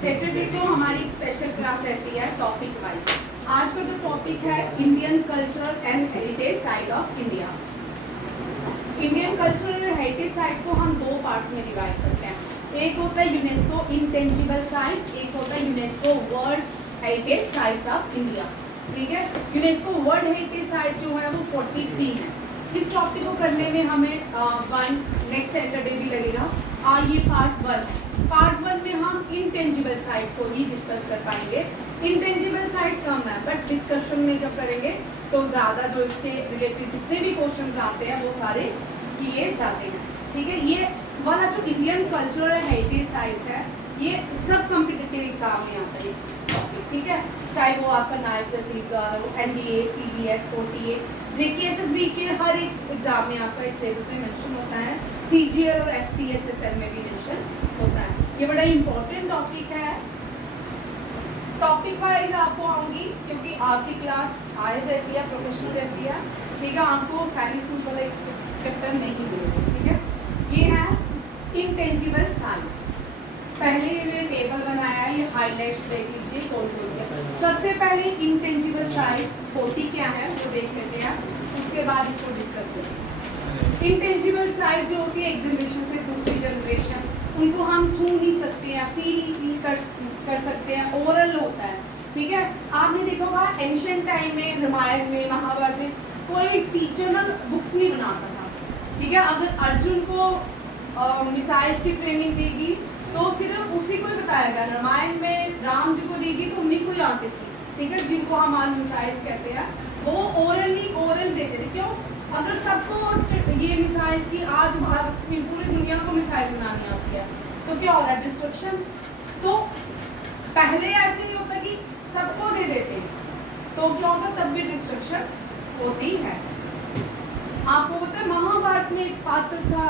Saturday को हमारी एक स्पेशल क्लास रहती है टॉपिक वाइज। आज का जो टॉपिक है Indian cultural and heritage site of India. Indian cultural and heritage sites को हम दो पार्ट्स में डिवाइड करते हैं। एक होता है यूनेस्को इंटेंजिबल साइट्स, एक होता है UNESCO world heritage sites of India. ठीक है, यूनेस्को वर्ल्ड हेरिटेज साइट जो है वो 43 है। इस टॉपिक को करने में हमें नेक्स्ट सैटरडे भी लगेगा। ये पार्ट 1 है। पार्ट 1 में हम इंटेंजिबल साइट्स को ही डिस्कस कर पाएंगे। इंटेंजिबल साइट्स कम है बट डिस्कशन में जब करेंगे तो ज़्यादा जो इसके रिलेटेड जितने भी क्वेश्चंस आते हैं वो सारे किए जाते हैं। ठीक है, ये वाला जो Indian cultural and heritage sites है ये सब कॉम्पिटिटिव एग्जाम में आता है टॉपिक। ठीक है, चाहे वो आपका नायब तहसीलदार हो, NDA, CDS, OTA, JKSSB के हर एक एग्जाम में आपका इस सिलेबस में मेंशन होता है। CGL और SCHSL में भी मेंशन होता है। ये बड़ा इंपॉर्टेंट टॉपिक है। टॉपिक वाइज आपको आऊंगी क्योंकि आपकी क्लास आए रहती है, प्रोफेशनल रहती है। ठीक है, आपको सैनिक स्कूल वाले चैप्टर नहीं मिलेगा। ठीक है, ये है इंटेंजिबल साइट्स। पहले ये टेबल बनाया है, ये हाइलाइट्स देख लीजिए कौन कौन से। सबसे पहले इंटेंजिबल साइट्स होती क्या है वो देख लेते हैं, उसके बाद इसको डिस्कस करेंगे। इंटेंजिबल साइट जो होती है एक जनरेशन से दूसरी जनरेशन, उनको हम छू नहीं सकते हैं, फील कर सकते हैं, ओरल होता है। ठीक है, आपने देखा होगा एंशिएंट टाइम में, रामायण में, महाभारत में कोई टीचर ना बुक्स नहीं बनाता था। ठीक है, अगर अर्जुन को मिसाइल्स की ट्रेनिंग देगी तो सिर्फ उसी को ही बताएगा। रामायण में राम जी को देगी तो उन्हीं को ही आती थी। ठीक है, जिनको हम आज मिसाइल्स कहते हैं, वो ओरल देते थे। क्यों? अगर सबको ये मिसाइल्स की आज भारत में पूरी दुनिया को मिसाइल बनानी आती है तो क्या हो रहा है? डिस्ट्रक्शन। तो पहले ऐसे ही होता कि सबको दे देते तो क्या होता, तब भी डिस्ट्रक्शन होती है। आपको पता है महाभारत में एक पात्र था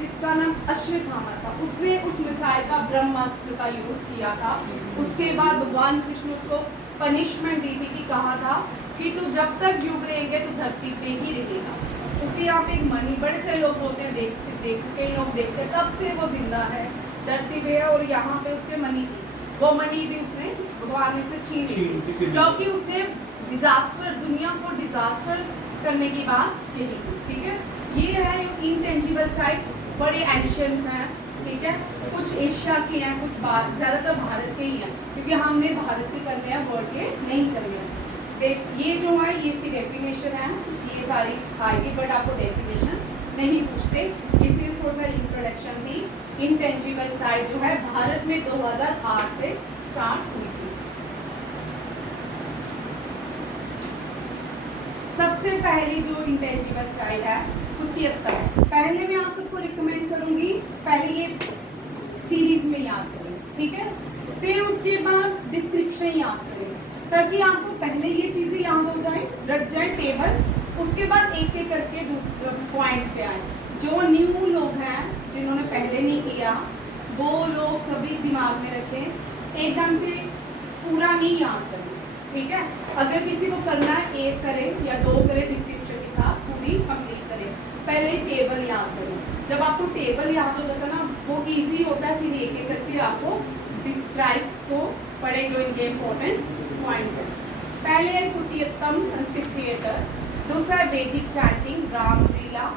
जिसका नाम अश्वत्थामा था। उसने उस मिसाइल का ब्रह्मास्त्र का यूज किया था। उसके बाद भगवान कृष्ण उसको पनिशमेंट दी थी कि कहा था कि तू जब तक युग रहेंगे तो धरती पे ही रहेगा। उसके यहाँ पे एक मणि, बड़े से लोग होते हैं, कई लोग देखते हैं, तब से वो जिंदा है, धरती पे है। और यहाँ पे उसके मणि थी, वो मणि भी उसने भगवान ने से छीन ली क्योंकि उसने डिजास्टर, दुनिया को डिजास्टर करने की बात कही थी। ठीक है, ये है इंटेंजिबल साइट, बड़े एडिशंस हैं। ठीक है, कुछ एशिया के हैं, कुछ ज़्यादातर भारत के ही हैं क्योंकि हमने भारत के करने हैं, वर्ल्ड के नहीं करने हैं। ये जो है ये इसकी डेफिनेशन है, ये सारी आएगी बट आपको डेफिनेशन नहीं पूछते। ये सिर्फ थोड़ा सा इंट्रोडक्शन थी। इंटेंजिबल साइट जो है भारत में 2008 से स्टार्ट हुई थी। सबसे पहली जो इंटेंजिबल साइट है कुतियत्तम। पहले मैं आप सबको रिकमेंड करूंगी पहले ये सीरीज में याद करें। ठीक है, फिर उसके बाद डिस्क्रिप्शन याद करें ताकि आपको पहले ये चीजें याद हो जाए, रट जाए टेबल। उसके बाद एक एक करके दूसरे पॉइंट्स पे आए। जो न्यू लोग हैं जिन्होंने पहले नहीं किया वो लोग सभी दिमाग में रखें, एकदम से पूरा नहीं याद करें। ठीक है, अगर किसी को करना है एक करे या दो करे, डिस्क्रिप्शन के साथ पूरी कंप्लीट करें। पहले टेबल याद करें। जब आपको टेबल याद हो जाता है ना वो इजी होता है, फिर एक एक करके आपको डिस्क्राइब्स को पढ़े जो इनके इम्पोर्टेंट पॉइंट्स हैं। पहले है कुतियत्तम संस्कृत थिएटर, दूसरा है वैदिक चैंटिंग, रामलीला,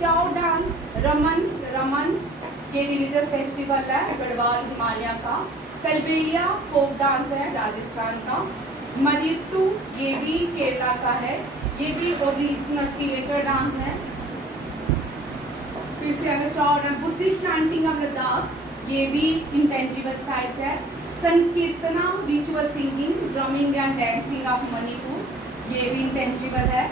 चाओ डांस, रमन ये रिलीजियस फेस्टिवल है गढ़वाल हिमालय का, कलबेलिया फोक डांस है राजस्थान का, मदित्तू ये भी केरला का है, ये भी ओरिजिनल थिएटर डांस है। फिर से अगर Chhau dance, Buddhist chanting of Ladakh ये भी इंटेंजिबल साइट्स है। Sankirtana ritual singing, drumming and dancing of Manipur ये भी इंटेंजिबल है।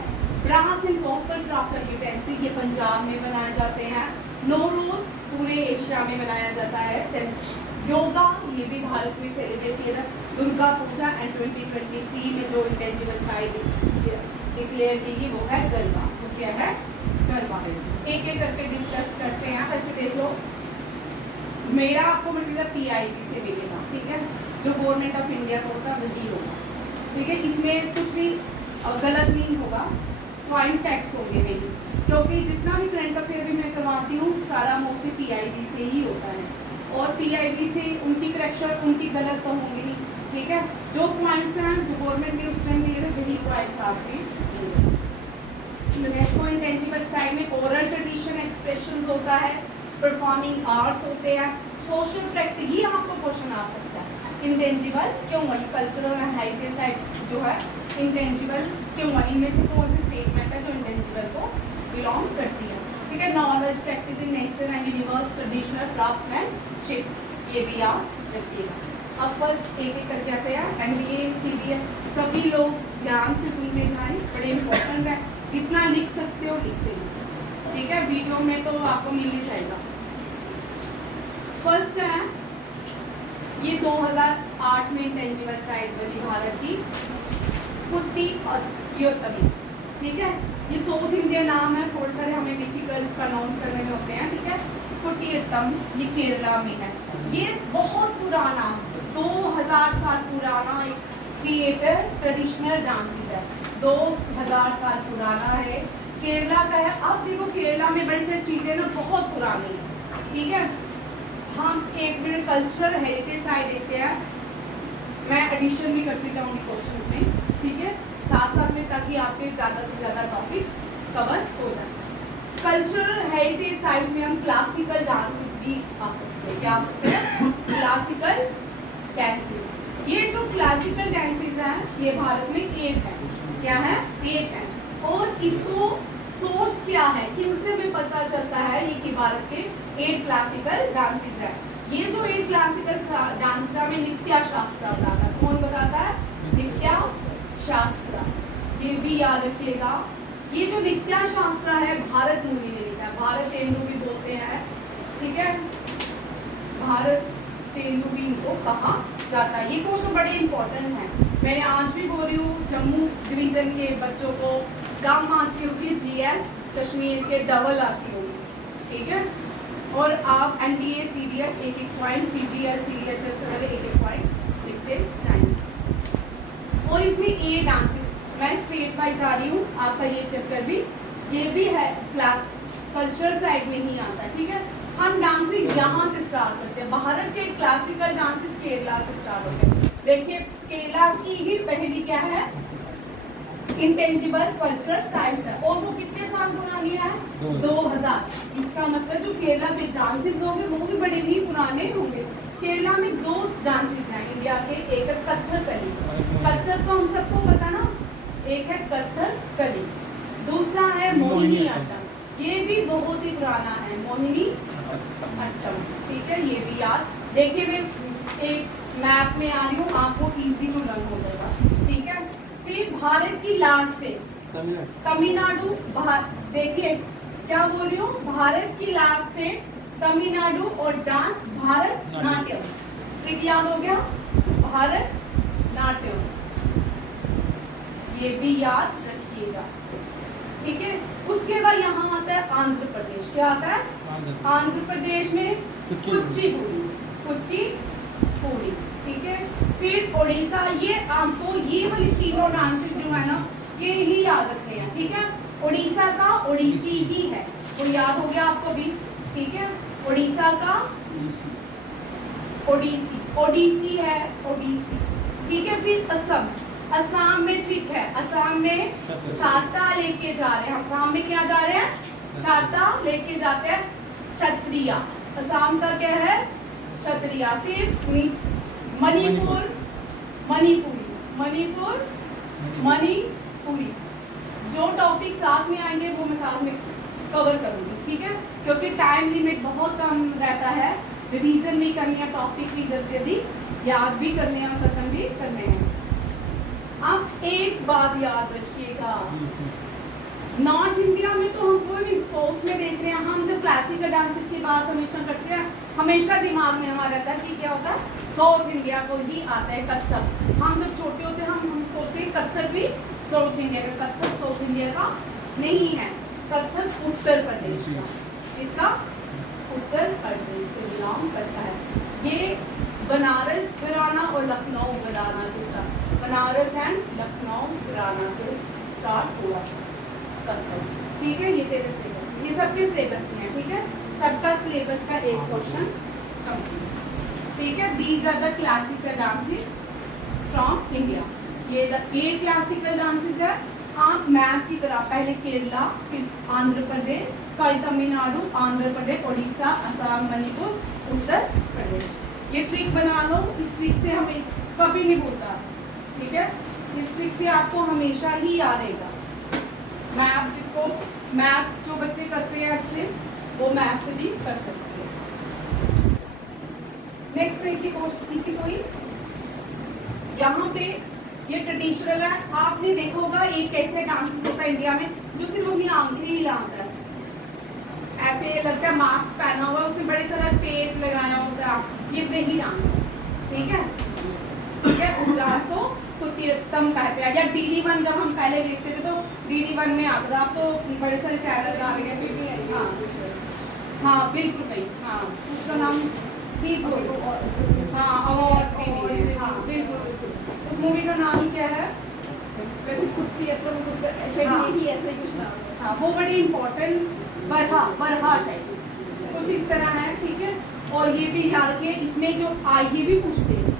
Brass and copper craft utensil ये पंजाब में बनाए जाते हैं। नोरोज पूरे एशिया में बनाया जाता है। योगा ये भी भारत में सेलिब्रेट किया जाता है। दुर्गा पूजा एंड 2023 में जो इंटेंजिबल साइट डिक्लेयर की गई वो है गरबा। वो क्या है? गरबा। एक एक करके डिस्कस करते हैं। वैसे देख लो मेरा आपको मटेरियल PIB से मिलेगा। ठीक है, जो गवर्नमेंट ऑफ इंडिया का होता है वही होगा। ठीक है, इसमें कुछ भी गलत नहीं होगा, पॉइंट फैक्ट्स होंगे मेरी, क्योंकि जितना भी करंट अफेयर भी मैं करवाती हूँ सारा मोस्टली PIB से ही होता है। और PIB से उनकी करेक्शन उनकी गलत तो होंगी नहीं, ठीक है। जो पॉइंट्स हैं जो गवर्नमेंट ने उस टाइम दिए थे वही पॉइंट्स आज भी। यूनेस्को इंटेंजिबल साइड में ओरल ट्रेडिशन एक्सप्रेशंस होता है, परफॉर्मिंग आर्ट्स होते हैं, सोशल प्रैक्टिस, ये आपको क्वेश्चन आ सकता है। इंटेंजिबल क्यों है, कल्चरल एंड हेरिटेज साइड जो है इंटेंजिबल क्यों है, इनमें से कौन सी स्टेटमेंट है जो इंटेंजिबल को बिलोंग करती है, ठीक है। Knowledge practice in nature and universe traditional craftsmanship, ये भी याद रखिएगा। अब फर्स्ट एक एक करके आते हैं एंड ये सीधी सभी लोग ध्यान से सुनते जाएं, बड़े इंपॉर्टेंट है, जितना लिख सकते हो लिखते हो, ठीक है। वीडियो में तो आपको मिल ही जाएगा। फर्स्ट है ये 2008 में इंटेंजिबल साइट बनी भारत की, कुट्टी और योतमी, ठीक है। ये साउथ इंडिया नाम है, थोड़े सारे हमें डिफिकल्ट प्रोनाउंस करने में होते हैं, ठीक है। कुट्टियट्टम ये केरला में है, ये बहुत पुराना 2000 साल पुराना एक थिएटर ट्रेडिशनल डांसेस है, 2000 साल पुराना है, केरला का है। अब देखो केरला में बड़ी सारी चीज़ें ना बहुत पुरानी है, ठीक है। हम एक मिनट कल्चरल हेरिटेज साइड देखते हैं, मैं एडिशन भी करती जाऊंगी क्वेश्चन में, ठीक है, साथ साथ में, ताकि आपके ज़्यादा से ज़्यादा टॉपिक कवर हो जाए। कल्चरल हेरिटेज साइट्स में हम क्लासिकल डांसेस भी आ सकते हैं, क्या आ सकते हैं, क्लासिकल डांसेस। ये जो क्लासिकल डांसेस हैं ये भारत में 8 है, क्या है, 8 है। और इसको सोर्स क्या है, किनसे हमें पता चलता है ये कि भारत के 8 क्लासिकल डांसेस है। ये जो 8 क्लासिकल डांस हमें नित्या शास्त्रा बताता है, कौन बताता है, नित्या शास्त्रा, ये भी याद रखिएगा। ये जो नित्या शास्त्रा है भारत मुनि ने लिखा है, भारत तेंदु भी बोलते हैं, ठीक है, भारत तेंदु भी इनको कहा जाता है। ये क्वेश्चन बड़े इंपॉर्टेंट है, मैंने आज भी बोल रही हूँ, जम्मू डिवीजन के बच्चों को कम आती होगी, GS कश्मीर के डबल आती होगी, ठीक है। और आप NDA CDS एक एक पॉइंट, CGL CHS वाले एक एक पॉइंट लिखते जाएंगे। और इसमें ये डांसेस मैं स्टेट वाइज आ रही हूँ, आपका ये चैप्टर भी ये भी है क्लास कल्चर साइड में ही आता है, ठीक है। हम डांसिंग यहाँ से स्टार्ट करते हैं, भारत के क्लासिकल डांसेस केरला से स्टार्ट होते हैं। देखिए केरला की ही पहली क्या है, इंटेंजिबल कल्चरल साइट्स है, और वो कितने साल पुरानी है, 2000। इसका मतलब जो केरला के डांसेस होंगे वो भी बड़े ही पुराने होंगे। केरला में 2 डांसेस हैं इंडिया के, एक है कथकली, कथक तो हम सबको पता ना, एक है कथकली, दूसरा है मोहिनी अट्टम, ये भी बहुत ही पुराना है, मोहिनी अट्टम, ठीक है, ये भी याद। देखिए मैं एक मैप में आ रही हूँ, आपको इजी टू लर्न हो जाएगा, ठीक है। फिर भारत की लास्ट है तमिलनाडु, देखिए क्या बोल रही हूँ, भारत की लास्ट है तमिलनाडु, और डांस भारत नाट्यम, ठीक याद हो गया, भारत नाट्यम, ये भी याद रखिएगा, ठीक है। उसके बाद यहाँ आता है आंध्र प्रदेश, क्या आता है, आंध्र प्रदेश में कुचिपुड़ी, कुचिपुड़ी, ठीक है। फिर उड़ीसा, ये आपको ये वाली तीनों डांसेस जो है ना ये ही याद रखते हैं, ठीक है। उड़ीसा का ओडिसी ही है, वो याद हो गया आपको भी, ठीक है। उड़ीसा का ओडिसी, ओडिसी है, ओडिसी, ठीक है। फिर असम, असम में ठीक है, असम में छाता लेके जा रहे हैं, असम में क्या जा रहे हैं, छाता लेके जाते हैं, क्षत्रिया, असम का क्या है, क्षत्रिया। फिर मणिपुर, मणिपुरी, मणिपुर, मणिपुरी, जो टॉपिक साथ में आएंगे वो मैं साथ में कवर करूंगी, ठीक है, क्योंकि टाइम लिमिट बहुत कम रहता है, रिवीजन भी करनी है, टॉपिक भी जल्दी जल्दी याद भी करने हैं और खत्म भी करने हैं। अब एक बात याद रखिएगा, नॉर्थ इंडिया में तो हम कोई भी साउथ में देख रहे हैं, हम जब क्लासिकल डांसेस की बात हमेशा करते हैं, हमेशा दिमाग में हमारा रहता है कि क्या होता है, साउथ इंडिया को ही आता है कथक। हम जब छोटे होते हैं हम सोचते हैं कथक भी साउथ इंडिया का, कथक साउथ इंडिया का नहीं है, कथक उत्तर प्रदेश का, इसका उत्तर प्रदेश से बिलोंग करता है। ये बनारस घराना और लखनऊ घराना से स्टार्ट, बनारस एंड लखनऊ घराना से स्टार्ट हुआ कथक, ठीक है। ये तेरे सिलेबस, ये सबके सिलेबस में है, ठीक है, सबका सिलेबस का एक क्वेश्चन कंप्लीट। ठीक है, these are the classical dances from India. ये 8 क्लासिकल डांसेस है। आप मैप की तरह पहले केरला, फिर आंध्र प्रदेश, सॉरी तमिलनाडु, आंध्र प्रदेश, उड़ीसा, असम, मणिपुर, उत्तर प्रदेश। ये ट्रिक बना लो, इस ट्रिक से हमें कभी नहीं भूलता, ठीक है। इस ट्रिक से आपको हमेशा ही याद रहेगा। मैप जो बच्चे करते हैं अच्छे, वो मैप से भी कर सकते हैं। नेक्स्ट देखिए किसी कोई यहाँ पे ये ट्रेडिशनल है, आपने देखा होगा एक कैसे डांसेस होता है इंडिया में जो सिर्फ अपनी आंखें ही हिलाता है, ऐसे लगता है मास्क पहना हुआ है, उसने बड़े सारा पेट लगाया होता है, ये वही डांस है, ठीक है, ठीक है। उस डांस को कुतियत्तम कहते हैं। या DD1 जब हम पहले देखते थे तो DD1 में आता था, अब तो बड़े सारे चैनल आ रहे हैं। हाँ हाँ बिल्कुल भाई, हाँ उसका नाम ठीक हो, हाँ अवार्ड्स के लिए, हाँ बिल्कुल। उस मूवी का नाम क्या है वैसे? यही ऐसे कुछ नाम है। हाँ वो बड़ी इम्पोर्टेंट बरहा शायद कुछ इस तरह है, ठीक है। और ये भी याद रखिए, इसमें जो ये भी पूछते हैं,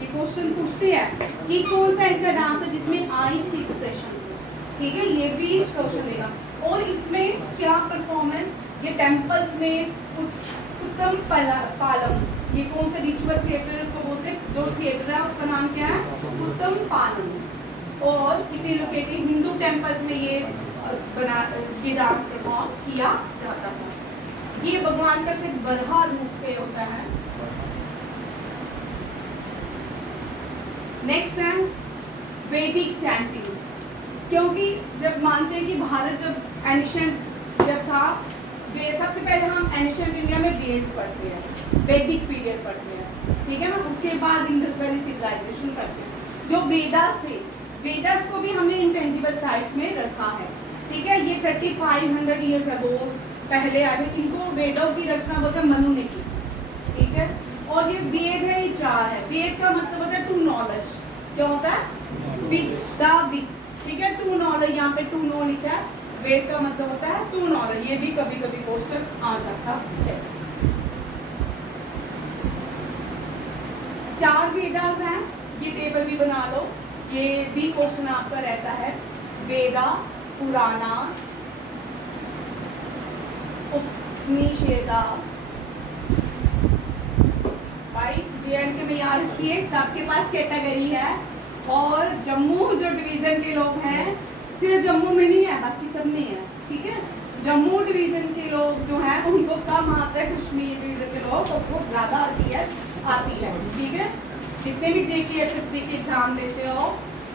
ये क्वेश्चन पूछते हैं कि कौन सा ऐसा डांस है जिसमें आईज की एक्सप्रेशन है, ठीक है, ये भी क्वेश्चन लेगा। और इसमें क्या परफॉर्मेंस, ये टेम्पल्स में उत्तम पालम्स, ये कौन सा रिचुअल थिएटर है उसको बोलते हैं, जो थिएटर है उसका नाम क्या है? उत्तम पालम्स। और it is located Hindu temples में ये डांस परफॉर्म किया जाता है। ये भगवान का शायद बरहा रूप पे होता है। नेक्स्ट है वैदिक चैंटिंग्स, क्योंकि जब मानते हैं कि भारत जब एनिशिएंट जब था, सबसे पहले हम एनिशिएंट इंडिया में वेद्स पढ़ते हैं, वैदिक पीरियड पढ़ते हैं, ठीक है ना। उसके बाद इंडस वैली सिविलाइजेशन पढ़ते हैं। जो वेदास थे, वेदास को भी हमने इंटेंजिबल साइट्स में रखा है, ठीक है। ये 3500 ईयर्स अगो पहले आए थे, इनको वेदों की रचना बोलते मनु ने की, ठीक है। और ये वेद है, ये 4 है। वेद का मतलब होता है टू नॉलेज, क्या होता है? विद्या, ठीक है। टू नॉलेज, यहाँ पे टू नो लिखा है, वेद का मतलब होता है टू नॉलेज। ये भी कभी कभी क्वेश्चन आ जाता है। 4 वेदास हैं, ये टेबल भी बना लो, ये भी क्वेश्चन आपका रहता है। वेदा, पुराना, उपनिषेदा, भाई JNK में याद रखिए सबके पास कैटेगरी है। और जम्मू जो डिवीजन के लोग हैं, सिर्फ जम्मू में नहीं है, बाकी सब में है, ठीक है। जम्मू डिवीजन के लोग जो हैं उनको कम आता है, कश्मीर डिवीजन के लोग को ज़्यादा आती है, ठीक है। जितने भी JK SSB के एग्जाम देते हो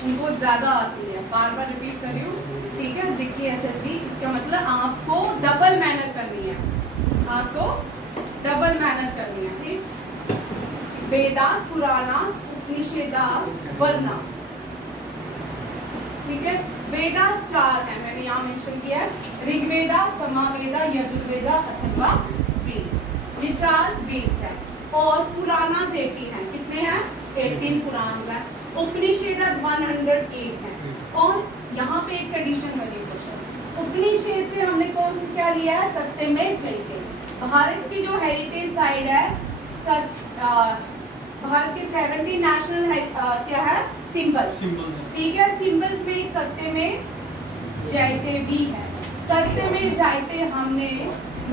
उनको ज़्यादा आती है, बार बार रिपीट कर रही हूँ, ठीक है। JK SSB, इसका मतलब आपको डबल मेहनत करनी है, आपको डबल मेहनत करनी है, ठीक। वेदास, पुराणास, उपनिषेदास, वर्णा, ठीक है। वेदास 4 है, मैंने यहाँ मेंशन किया है, ऋग्वेदा, समावेदा, यजुर्वेदा, अथर्वा वेद, ये 4 वेद है। और पुराणास 18 है, कितने हैं? 18 पुराण है। उपनिषेदा 108 है। और यहाँ पे एक कंडीशन बनी क्वेश्चन, उपनिषेद से हमने कौन सा क्या लिया है? सत्यमेव जयते। भारत की जो हेरिटेज साइड है, भारत के 70 नेशनल है, क्या है? सिंबल्स, ठीक है। सिंबल्स में एक सत्यमेव जयते भी है। सत्यमेव जयते हमने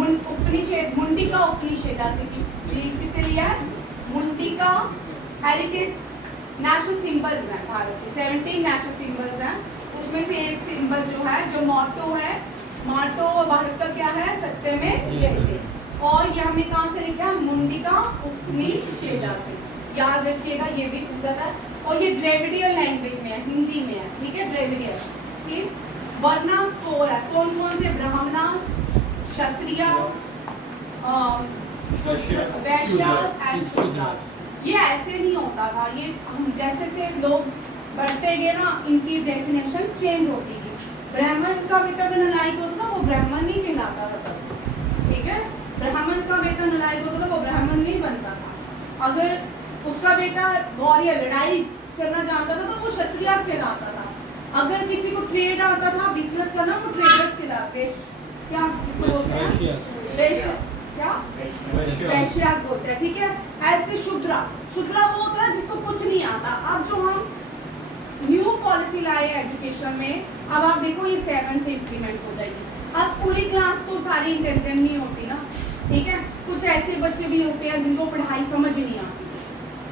उपनिषेद मुंडिका उपनिषेदा से किससे लिया है? मुंडिका हेरिटेज नेशनल सिंबल्स हैं, भारत के 17 नेशनल सिंबल्स हैं, उसमें से एक सिंबल जो है, जो मोटो है, मोटो भारत का क्या है? सत्यमेव जयते। और ये हमने कहाँ से लिखा? मुंडिका उपनिषेदा से, याद रखिएगा, ये भी पूछा था। और ये द्रविड़ीय लैंग्वेज में है, हिंदी में है, ठीक है, द्रविड़ीय, ठीक। वर्णास 4 है, कौन कौन से? ब्राह्मणास, क्षत्रियास, वैश्यास एंड शूद्रास। ये ऐसे नहीं होता था, ये हम जैसे जैसे लोग बढ़ते गए ना, इनकी डेफिनेशन चेंज होती गई। ब्राह्मण का बेटा जो नालायक होता था वो ब्राह्मण नहीं कहलाता था, ठीक है। ब्राह्मण का बेटा नालायक होता था वो ब्राह्मण नहीं बनता था। अगर उसका बेटा वॉरियर लड़ाई करना जानता था तो वो क्षत्रियास कहलाता था। अगर किसी को ट्रेड आता था, बिजनेस करना, वो ट्रेडर्स कहलाते, क्या इसको बोलते हैं? वैश्य, क्या वैश्यास बोलते हैं, ठीक है। ऐसे शूद्रा, शूद्रा वो होता है जिसको कुछ नहीं आता। अब जो हम न्यू पॉलिसी लाए एजुकेशन में, अब आप देखो ये 7 से इम्प्लीमेंट हो जाएगी। अब पूरी क्लास तो सारी इंटेलिजेंट नहीं होती ना, ठीक है, कुछ ऐसे बच्चे भी होते हैं जिनको पढ़ाई समझ ही नहीं आती,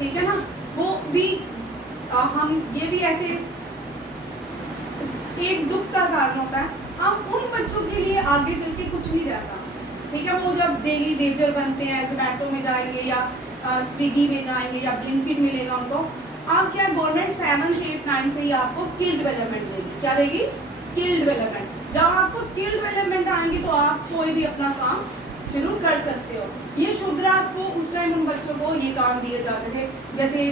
ठीक है ना, वो भी हम ये भी ऐसे एक दुख का कारण होता है। हम उन बच्चों के लिए आगे चल के कुछ नहीं रहता, ठीक है। वो जब डेली वेजर बनते हैं, जोमेटो में जाएंगे या स्विगी में जाएंगे या ब्लिंकिट मिलेगा उनको। आप क्या गवर्नमेंट 7 से 8 9 से ही आपको स्किल डेवलपमेंट देगी। क्या देगी? Skill development. जब आपको स्किल डेवलपमेंट आएंगे तो आप कोई भी अपना काम शुरू कर सकते हो। ये शूद्रास को उस टाइम उन बच्चों को ये काम दिए जाते थे, जैसे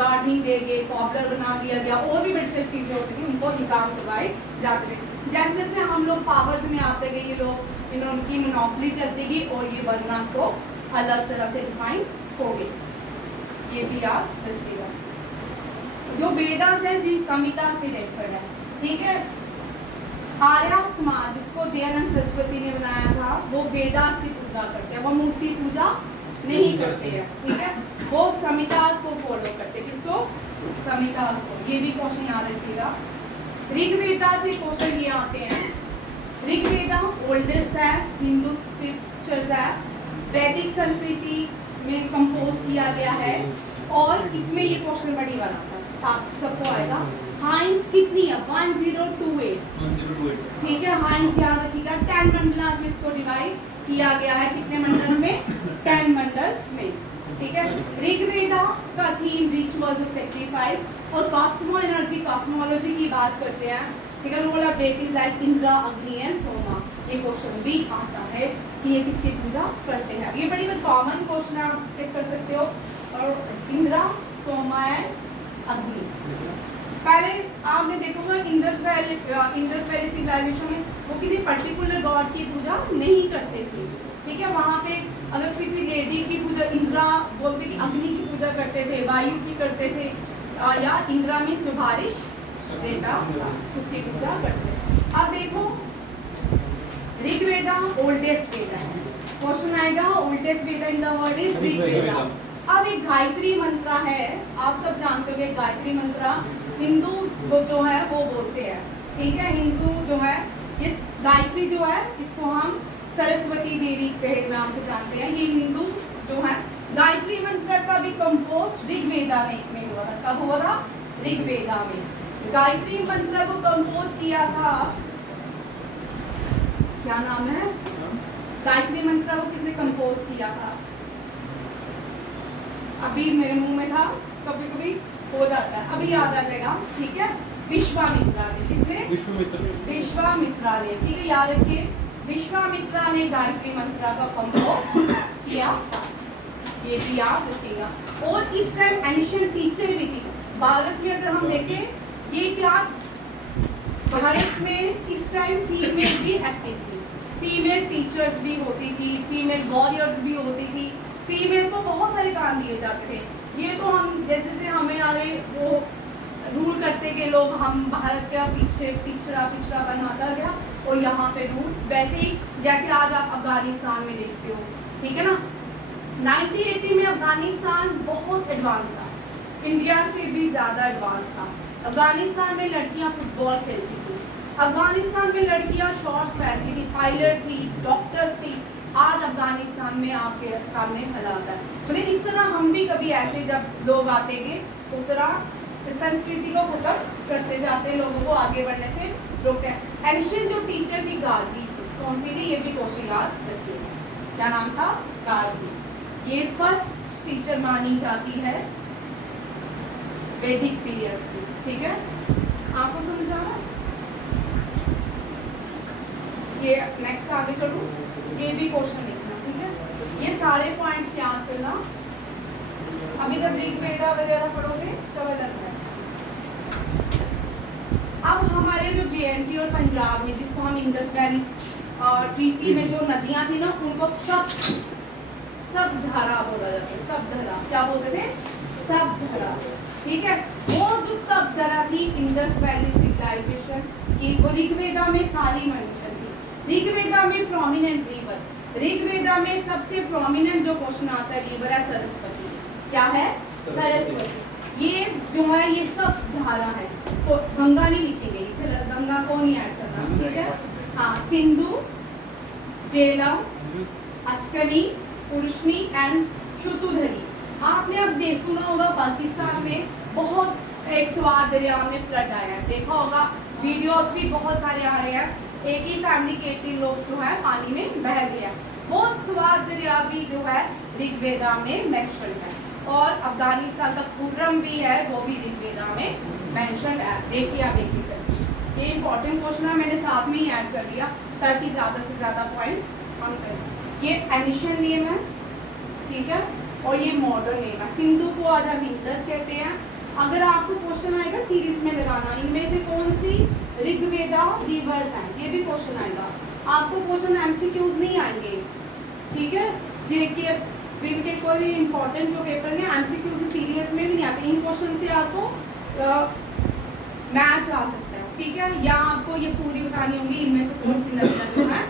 गार्डनिंग दे गए, कॉपलर बना दिया गया, और भी बड़ी सारी चीज़ें होती थी, उनको ये काम करवाए जाते थे। जैसे जैसे हम लोग पावर्स में आते गए, ये लोग इनकी मोनोपोली चलती गई और ये वर्नास को अलग तरह से डिफाइन हो गई। ये भी याद रखिएगा। जो वेदास है जी संहिता से रेफर है, ठीक है। आर्य समाज जिसको दयानंद सरस्वती ने बनाया था, वो वेदास की पूजा करते हैं, वो मूर्ति पूजा नहीं करते हैं, ठीक है। वो संहितास को फॉलो करते हैं। किसको? संहितास को। ये भी क्वेश्चन याद रखिएगा। ऋग्वेदा से क्वेश्चन ये आते हैं। ऋग्वेदा ओल्डेस्ट है, हिंदू स्क्रिप्चर्स है, वैदिक संस्कृति में कंपोज किया गया है, और इसमें ये क्वेश्चन बड़ी वाला था, आप सबको आएगा। हाइंस कितनी है? 1028, ठीक है। हाइंस याद रखिएगा। 10 मंडलास में इसको डिवाइड किया गया है। कितने मंडल में? 10 मंडल्स में, ठीक है। ऋग्वेदा का थीम रिचुअल्स ऑफ सैक्रिफाइस और कॉस्मो एनर्जी, कॉस्मोलॉजी की बात करते हैं, ठीक है। Role of deities like Indra, Agni and Soma. ये क्वेश्चन भी आता है कि ये किसकी पूजा करते हैं। ये बड़ी कॉमन क्वेश्चन आप चेक कर सकते हो। और इंद्रा, सोमा एंड अग्नि। पहले आपने देखोगे इंडस वैली सिविलाइजेशन में वो किसी पर्टिकुलर गॉड की पूजा नहीं करते थे, ठीक है। वहाँ पे अगर किसी लेडी की पूजा, इंद्रा बोलते कि अग्नि की पूजा करते थे, वायु की करते थे, या इंद्रा में जो बारिश देता उसकी पूजा करते थे। अब देखो ऋग्वेदा ओल्डेस्ट वेदा है। क्वेश्चन आएगा oldest Veda in the world is Rigveda. अब एक गायत्री मंत्र है, आप सब जानते हो गायत्री मंत्र हिंदू जो है वो बोलते हैं, ठीक है। हिंदू जो है ये गायत्री जो है इसको हम सरस्वती देवी के नाम से जानते हैं। ये हिंदू जो है गायत्री मंत्र का भी कंपोज ऋग्वेदा में हुआ था। कब हुआ था? ऋग्वेदा में। गायत्री मंत्र को कंपोज किया था, क्या नाम है? गायत्री मंत्र को किसने कंपोज किया था? अभी मेरे मुंह में था, कभी कभी हो जाता है, अभी याद आ जाएगा, ठीक है। विश्वामित्रा ने। किसने? विश्वामित्रा ने, ठीक है, याद रखिए। विश्वामित्रा ने गायत्री मंत्र का कंपोज किया था, ये भी याद रखिएगा। और इस टाइम एंशिएंट टीचर भी थी भारत में। अगर हम देखें ये क्लास भारत में इस टाइम फीमेल भी एक्टिव थी, फीमेल टीचर्स भी होती थी, फीमेल वॉरियर्स भी होती थी, फीमेल को बहुत सारे काम दिए जाते थे। ये तो हम जैसे से हमें आगे वो रूल करते गए लोग, हम भारत का पीछे पिछड़ा बनाता गया और यहाँ पे रूल वैसे ही जैसे आज आप अफगानिस्तान में देखते हो, ठीक है ना। 1980 में अफगानिस्तान बहुत एडवांस था, इंडिया से भी ज़्यादा एडवांस था। अफगानिस्तान में लड़कियाँ फुटबॉल खेलती थी, अफगानिस्तान में लड़कियाँ शॉर्ट्स पहनती थी, पायलट थी, डॉक्टर्स थी। आज अफगानिस्तान में आपके सामने हालात है। तो इस तरह हम भी कभी ऐसे जब लोग आते गए उस तरह संस्कृति को खत्म करते जाते, लोगों को आगे बढ़ने से रोकते हैं। एंशिएंट जो टीचर थी गार्गी, कौन सी थी? ये भी क्वेश्चन याद रखिए। क्या नाम था? गार्गी। ये फर्स्ट टीचर मानी जाती है वैदिक पीरियड से, ठीक है। आपको समझ आ रहा है? ये नेक्स्ट आगे चलूं, ये भी क्वेश्चन लिखना, ठीक है। ये सारे पॉइंट्स याद करना। अभी जब ऋग्वेदा वगैरह पढ़ोगे तब अलग है। अब हमारे जो JNK और पंजाब में, जिसको हम इंडस वैली ट्रीटी में जो नदियां थी ना, उनको सब धारा बोला जाता है। सब धारा क्या बोलते थे? सब धारा, ठीक है। वो जो सब धारा थी इंडस वैली सिविलाइजेशन की, वो ऋग्वेदा में सारी मेंशन थी। ऋग्वेदा में प्रोमिनेंट रिवर ऋग्वेदा में सबसे प्रोमिनेंट जो क्वेश्चन आता है रिवर है सरस्वती। क्या है? सरस्वती। ये जो है ये सब धारा है, तो गंगा नहीं लिखेंगे, गंगा को नहीं ऐड करना, ठीक है। हाँ, सिंधु, झेलम, अस्कनी, पुरुषनी एंड शुतुधरी। आपने अब देख सुना होगा पाकिस्तान में बहुत एक स्वाद दरिया में फ्लड आया है, देखा होगा, वीडियोस भी बहुत सारे आ रहे हैं, एक ही फैमिली के 18 लोग जो है पानी में बह गया। वो स्वाद दरिया भी जो है ऋग्वेदा में मेंशन है, और अफगानिस्तान का खुर्रम भी है, वो भी ऋग्वेदा में मेंशन है। देखिए आप एक करके, ये इंपॉर्टेंट क्वेश्चन है, मैंने साथ में ही ऐड कर लिया ताकि ज़्यादा से ज़्यादा पॉइंट्स हम करें। ये एनिशियन नेम है, ठीक है, और ये मॉडर्न नेम है। सिंधु को आज हम इंडस कहते हैं। अगर आपको क्वेश्चन आएगा सीरीज में लगाना, इनमें से कौन सी ऋग्वेदा रिवर्स है, ये भी क्वेश्चन आएगा। आपको क्वेश्चन एमसीक्यूज नहीं आएंगे, ठीक है, जेके के कोई भी इंपॉर्टेंट जो पेपर है एमसीक्यूज सीरीज में भी नहीं आते। इन क्वेश्चन से आपको मैच आ सकता है, ठीक है, या आपको ये पूरी बतानी होगी इनमें से कौन सी नदियां जो है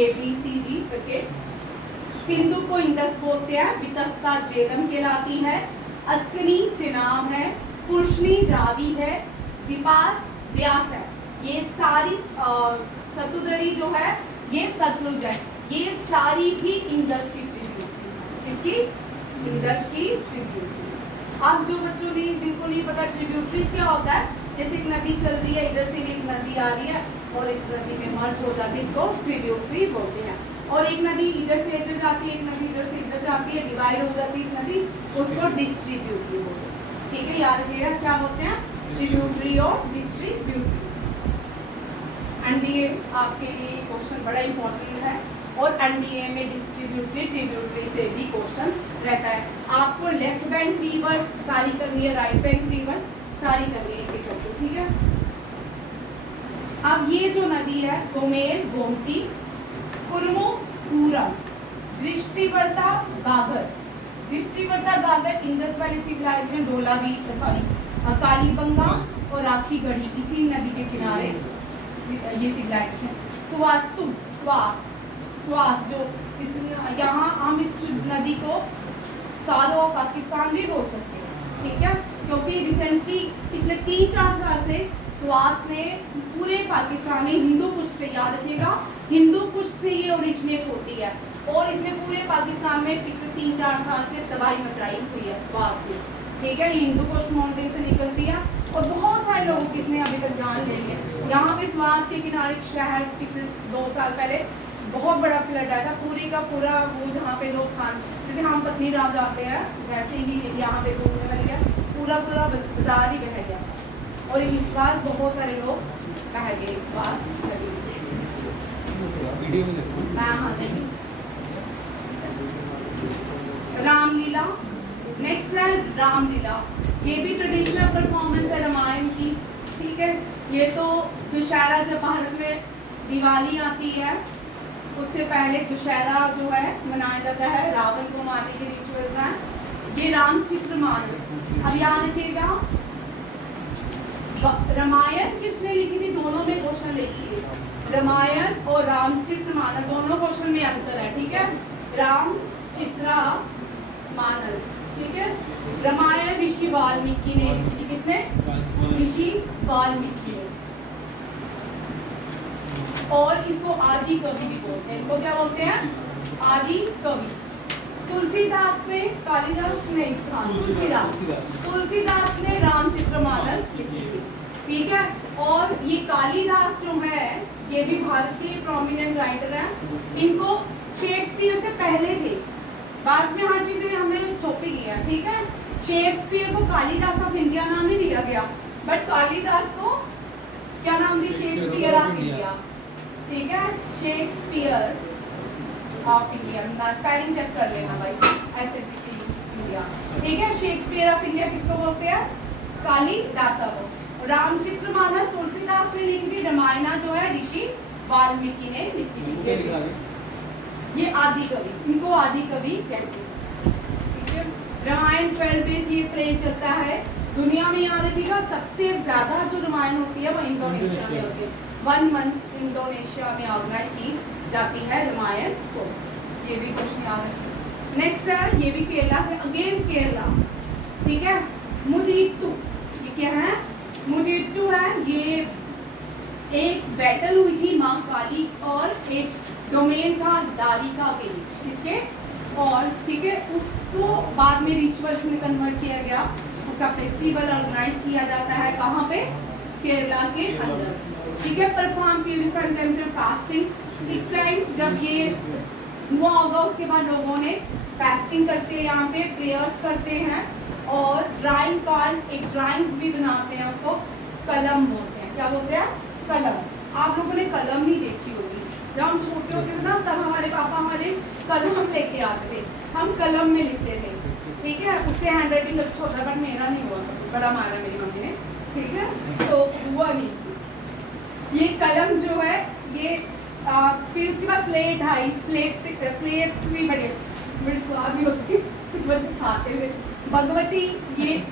ABCD करके। सिंधु को इंडस बोलते हैं, वितस्ता झेलम कहलाती है, अस्कनी चेनाब है, पुरुषनी रावी है, विपास व्यास है। ये सारी सतुदरी जो है ये सतलुज है, ये सारी भी इंडस की ट्रिब्यूटरीज है। इसकी इंडस की ट्रिब्यूटरीज। अब जो बच्चों ने जिनको नहीं पता ट्रिब्यूटरीज क्या होता है, जैसे एक नदी चल रही है, इधर से भी एक नदी आ रही है और इस नदी में मर्ज हो जाती है, इसको ट्रिब्यूटरी बोलते हैं। और एक नदी इधर से इधर जाती है, एक नदी इधर से इधर जाती है, डिवाइड हो जाती है नदी, उसको डिस्ट्रीब्यूटरी बोलते हैं, ठीक है, याद रखिएगा क्या होते हैं, ट्रिब्यूटरी और डिस्ट्रीब्यूटरी। एनडीए आपके लिए क्वेश्चन बड़ा इंपॉर्टेंट है, और एनडीए में डिस्ट्रीब्यूटरी ट्रिब्यूटरी से भी क्वेश्चन रहता है। आपको लेफ्ट बैंक रिवर्स सारी करनी है, राइट बैंक रिवर्स सारी करनी है, एक करके, ठीक है। अब ये जो नदी है गोमेर, गोमती, कुर्मो, पूरम, दृष्टिवर्ता, Ghaggar. Drishadvati Ghaggar Indus valley civilisation, Dholavira sorry Kalibangan और राखी गढ़ी, इसी नदी के किनारे ये सिविलाइजेशन। स्वास्तु स्वात जो यहाँ हम इस नदी को सारो पाकिस्तान भी बोल सकते हैं, ठीक है, क्योंकि रिसेंटली पिछले 3-4 साल से स्वात में पूरे पाकिस्तान में हिंदू कुश से, याद रखिएगा, हिंदू कुश से ये ओरिजिनेट होती है, और इसने पूरे पाकिस्तान में पिछले 3-4 साल से तबाही मचाई हुई है स्वात की, ठीक है। हिंदू कुश माउंटेन से निकलती है, और बहुत सारे लोगों की इसने अभी तक जान ले लिया। यहाँ पे स्वात के किनारे एक शहर पिछले 2 साल पहले बहुत बड़ा फ्लड आया था, पूरी का पूरा वो जहाँ पे लोग खान, जैसे हम पत्नीटॉप जाते हैं वैसे ही यहाँ पे घूमने वाली गया, पूरा बाजार ही बह गया, और इस बार बहुत सारे लोग बह गए इस बार। हाँ देखिए, रामलीला नेक्स्ट है, रामलीला, ये भी ट्रेडिशनल परफॉर्मेंस है रामायण की, ठीक है। ये तो दशहरा, जब भारत में दिवाली आती है उससे पहले दशहरा जो है मनाया जाता है, रावण को मारने के रिचुअल्स हैं। ये रामचरितमानस, अब याद रखिएगा, रामायण किसने लिखी थी, दोनों में क्वेश्चन देखिए, रामायण और रामचरितमानस दोनों क्वेश्चन में अंतर है, ठीक है। रामचरितमानस, ठीक है, रामायण ऋषि वाल्मीकि ने लिखी, किसने, ऋषि वाल्मीकि ने, और इसको आदि कवि भी बोलते हैं, इनको क्या बोलते हैं, आदि कवि। तुलसीदास ने, कालिदास ने, तुलसीदास ने रामचरितमानस लिखी थी, ठीक है। और ये कालिदास जो है ये भी भारत के प्रोमिनेंट राइटर हैं, इनको शेक्सपियर से पहले थे, बाद में हर चीज़ हमें थोपी गई है, ठीक है। शेक्सपियर को कालिदास ऑफ इंडिया नाम नहीं दिया गया, बट कालिदास को क्या नाम दिया, शेक्सपियर ऑफ इंडिया, ठीक है, Shakespeare of India, spelling check कर लेना भाई, SH इंडिया, ठीक है। शेक्सपियर ऑफ इंडिया किसको बोलते हैं, कालिदास को। रामचरितमानस तुलसीदास ने लिखी थी, रामायण जो है ऋषि वाल्मीकि ने लिखी थी, ये आदि कवि, इनको आदि कवि कहते हैं, ठीक है। रामायण 12 डेज ये प्ले चलता है दुनिया में, याद रखिएगा, सबसे ज्यादा जो रामायण होती है वो इंडोनेशिया में होती है, 1 मंथ इंडोनेशिया में ऑर्गेनाइज की जाती है रामायण को, ये भी क्वेश्चन याद है। नेक्स्ट है, ये भी केरला से, अगेन केरला, ठीक है। मुदीतू, ये क्या है? मुदीतू है, ये एक बैटल हुई थी माँ काली और एक डोमेन था दारिका के बीच, किसके? और ठीक है, उसको बाद में रिचुअल्स में कन्वर्ट किया गया, उसका फेस्टिवल ऑर्गेनाइज किया जाता है कहाँ पे? केरला के अंदर, ठीक है। परफॉर्म प्यूरिफाइड टेम्पल फास्टिंग, इस टाइम जब ये हुआ होगा उसके बाद लोगों ने फास्टिंग करते हैं, यहाँ पे प्रेयर्स करते हैं और ड्राइंग कार्ड, एक ड्राइंग्स भी बनाते हैं, उसको कलम बोलते हैं। क्या बोलते हैं? कलम। आप लोगों ने कलम नहीं देखी होगी, जब हम छोटे होते थे ना तब हमारे पापा हमारे कलम लेके आते थे, हम कलम में लिखते थे, ठीक है। उससे हैंड राइटिंग अच्छा होता है, बट मेरा नहीं हुआ, बड़ा मारा मेरी मम्मी ने, ठीक है, तो हुआ नहीं। ये कलम जो है ये फिर उसके बाद स्लेट आई, स्लेट्स भी बड़ी स्वाद भी होती, कुछ बच्चे खाते थे। भगवती, ये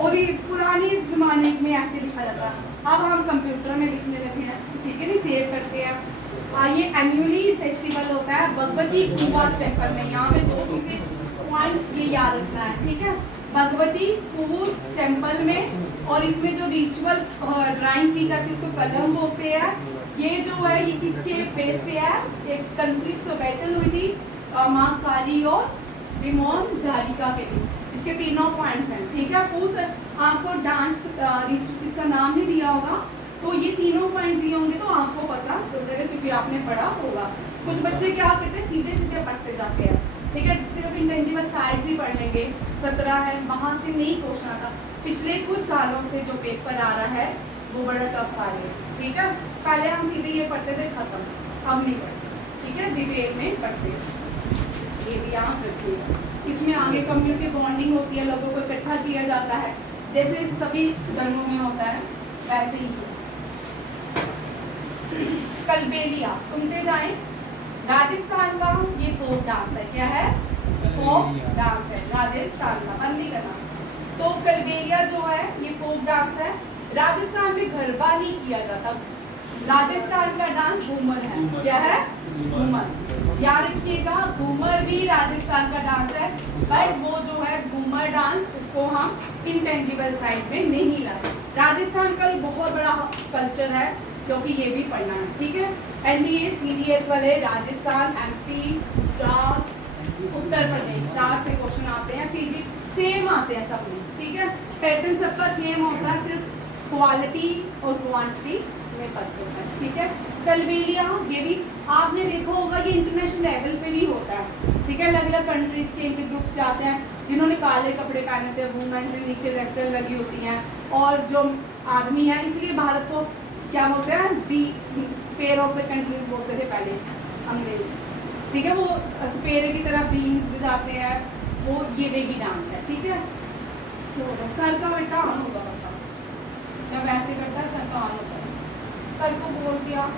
और ये पुरानी ज़माने में ऐसे लिखा जाता है, अब हम कंप्यूटर में लिखने लगे हैं, ठीक है, नहीं सेव करते हैं। ये एनुअली फेस्टिवल होता है भगवती कुवास टेम्पल में। यहाँ पे 2 चीज़ें पॉइंट्स ये याद रखना है, ठीक है। भगवती कुवूस टेम्पल में, और इसमें जो रिचुअल ड्राइंग की जाती है उसको कलम बोलते हैं। ये जो है ये किसके बेस पे है? एक कन्फ्लिक्ट और बैटल हुई थी माँ काली और डिमोन दारिका के बीच, इसके तीनों पॉइंट्स हैं, ठीक है। पूछ आपको डांस इसका नाम नहीं दिया होगा, तो ये तीनों पॉइंट दिए होंगे तो आपको पता चल जाएगा क्योंकि आपने पढ़ा होगा। कुछ बच्चे क्या करते हैं, सीधे सीधे पढ़ते जाते हैं, ठीक है, सिर्फ इंटेंजिबल साइड्स ही पढ़ लेंगे। 17 है, वहाँ से नहीं क्वेश्चन आता। पिछले कुछ सालों से जो पेपर आ रहा है वो बड़ा टफ आ रहा है, ठीक है। पहले हम सीधे ये पढ़ते थे, खत्म, अब नहीं पढ़ते, ठीक है, डिटेल में पढ़ते हैं। ये भी यहाँ रखिएगा। इसमें आगे कम्युनिटी बॉन्डिंग होती है, लोगों को इकट्ठा किया जाता है, जैसे सभी धर्मों में होता है वैसे ही। कलबेलिया, सुनते जाएं। राजस्थान का ये फोक डांस है, क्या है? फोक डांस है राजस्थान का, बंद नहीं करना। तो कलबेलिया जो है ये फोक डांस है। राजस्थान में गरबा नहीं किया जाता, राजस्थान का डांस घूमर है। क्या है? घूमर। याद रखिएगा, घूमर भी राजस्थान का डांस है, बट वो जो है घूमर डांस उसको हम इंटेंजिबल साइड में नहीं लाते। राजस्थान का एक बहुत बड़ा कल्चर है, क्योंकि ये भी पढ़ना है, ठीक है। एनडीए सीडीएस वाले राजस्थान, एमपी, गुजरात, उत्तर प्रदेश 4 से क्वेश्चन आते हैं, सीजी सेम आते हैं सब में, ठीक है। पैटर्न सबका सेम होता है, सिर्फ क्वालिटी और क्वांटिटी में फर्क होता है, ठीक है। कलबेलिया, ये भी आपने देखा होगा, ये इंटरनेशनल लेवल पे भी होता है, ठीक है। अलग अलग कंट्रीज के इनके ग्रुप्स जाते हैं, जिन्होंने काले कपड़े पहने होते हैं, वुमेन से नीचे लटकन लगी होती हैं, और जो आदमी है, इसलिए भारत को क्या बोलते हैं, स्पेयर ऑफ द कंट्रीज बोलते थे पहले अंग्रेज, ठीक है। वो स्पेरे की तरह बीन्स बजाते हैं, वो ये बेगी डांस है, ठीक है। तो सर का बेटा ऑन होगा, बता जब ऐसे करता है सर का ऑन होता है, सर को बोल दिया।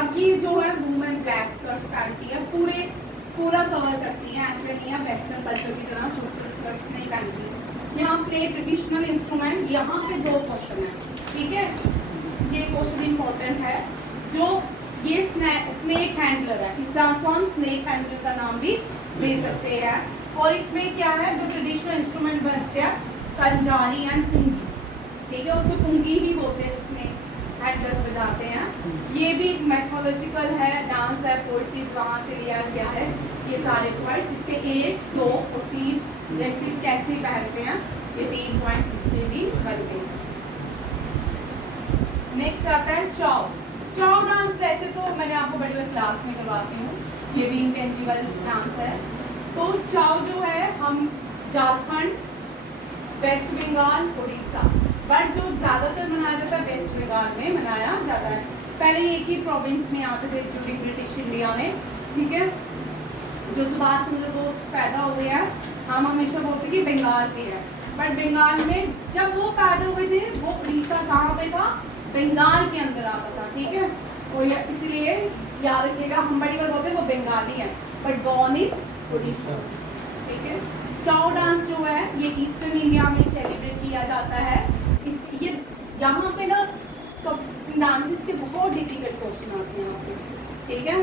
अब ये जो है वुमेन ब्लैक स्कर्ट्स पहनती है, पूरा कवर करती हैं, ऐसे नहीं है वेस्टर्न कल्चर की तरह छोटे छोटे स्कर्ट्स नहीं पहनती। यहाँ प्ले ट्रेडिशनल इंस्ट्रूमेंट, यहाँ पे 2 क्वेश्चन है, ठीक है। ये क्वेश्चन इंपॉर्टेंट है, जो ये स्नेक हैंडलर है, इस डांस को हम स्नेक हैंडलर का नाम भी दे सकते हैं। और इसमें क्या है, जो ट्रेडिशनल इंस्ट्रूमेंट बनते हैं, कंजारी एंड पुंगी, ठीक है, उसको पुंगी ही बोलते हैं जिसमें हैंडलर्स बजाते हैं। ये भी मैथोलॉजिकल है, डांस है, पोइट्रीज वहाँ से लिया गया है, ये सारे पॉइंट्स इसके 1, 2 और 3 ड्रेसेस कैसे पहनते हैं, ये 3 पॉइंट्स इसके भी बनते हैं। नेक्स्ट आता है चाव। चाव डांस वैसे तो मैंने आपको बड़ी बड़ी क्लास में करवाती हूँ, ये भी इंटेंजिबल डांस है। तो चाव जो है हम झारखंड, वेस्ट बंगाल, उड़ीसा, बट जो ज़्यादातर मनाया जाता है वेस्ट बंगाल में मनाया जाता है। पहले एक ही प्रोविंस में आते थे ब्रिटिश इंडिया में, ठीक है। जो सुभाष चंद्र बोस पैदा हुए हैं, हम हमेशा बोलते हैं कि बंगाल के हैं, बट बंगाल में जब वो पैदा हुए थे वो उड़ीसा कहाँ पे था, बंगाल के अंदर आता था, ठीक है। और इसीलिए याद रखिएगा, हम बड़ी बार बोलते हैं वो बंगाली है बट बॉर्न इन उड़ीसा, ठीक है। चाओ डांस जो है ये ईस्टर्न इंडिया में सेलिब्रेट किया जाता है। ये यहाँ पे ना डांसेस के बहुत डिफिकल्ट क्वेश्चन आते हैं यहाँ पे, ठीक है।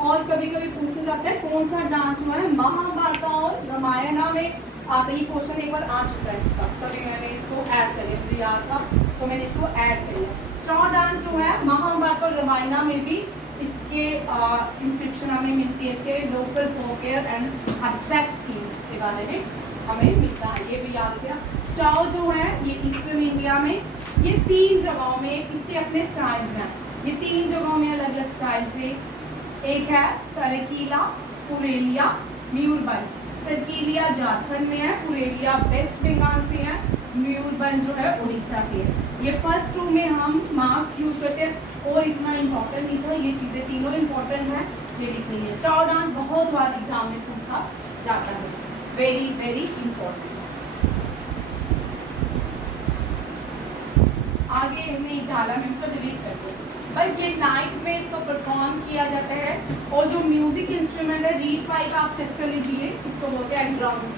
और कभी कभी पूछा जाता है कौन सा डांस जो है महाभारत और रामायण में आता है। ये क्वेश्चन एक बार आ चुका है इसका, तभी मैंने इसको ऐड कर लिया, मुझे याद था तो मैंने इसको ऐड कर लिया। चाओ डांस जो है महाभारत और रामायण में भी इसके इंस्क्रिप्शन हमें मिलती है, इसके लोकल फोकवेयर एंड एब्स्ट्रैक्ट थीम्स के बारे में हमें मिलता है, ये भी याद किया। चाओ जो है ये ईस्टर्न इंडिया में, ये 3 जगहों में इसके अपने स्टाइल्स हैं, ये 3 जगहों में अलग अलग स्टाइल्स है। एक है सरायकेला, पुरुलिया, मयूरभंज। सरायकेला झारखंड में है, पुरुलिया वेस्ट बंगाल से है, मयूरभंज जो है उड़ीसा से है। ये फर्स्ट 2 में हम मास्क यूज करते हैं और इतना इम्पोर्टेंट नहीं था, ये चीज़ें तीनों इम्पोर्टेंट है, ये लिखनी है। चाओ डांस बहुत बार एग्जाम में पूछा जाता है, वेरी वेरी इम्पोर्टेंट। आगे नहीं डाला, मैं इसको डिलीट कर दूँ। बस ये नाइट में इसको परफॉर्म किया जाता है। और जो म्यूजिक इंस्ट्रूमेंट है रीड पाइप आप चेक कर लीजिए, इसको बोलते हैं ड्रम्स।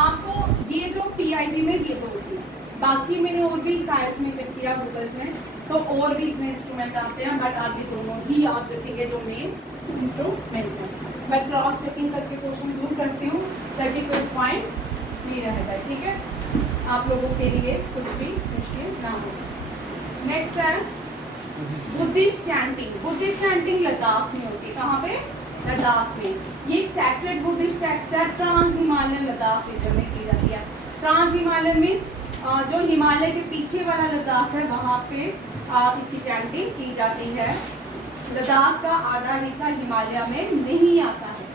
आपको ये जो पीआईबी में ये 2 होती है, बाकी मैंने और भी साइट्स में चेक किया गूगल में, तो और भी इसमें इंस्ट्रूमेंट आते हैं, बट आगे दोनों ही याद रखेंगे जो मेन इंस्ट्रूमेंट है। मैं क्रॉस चेकिंग करके क्वेश्चन दूर करती हूँ ताकि कोई पॉइंट्स नहीं रह जाए, ठीक है, आप लोगों के लिए कुछ भी मुश्किल ना हो। नेक्स्ट है Buddhist chanting. Buddhist chanting Ladakh में होती है, कहाँ पे, लद्दाख में। ये एक सैक्रेड बुद्धिस्ट टेक्स्ट है, ट्रांस हिमालयन लद्दाख रीजन में की जाती है। ट्रांस हिमालयन मीन्स जो हिमालय के पीछे वाला लद्दाख है वहाँ पे इसकी चैंटिंग की जाती है। लद्दाख का आधा हिस्सा हिमालय में नहीं आता है।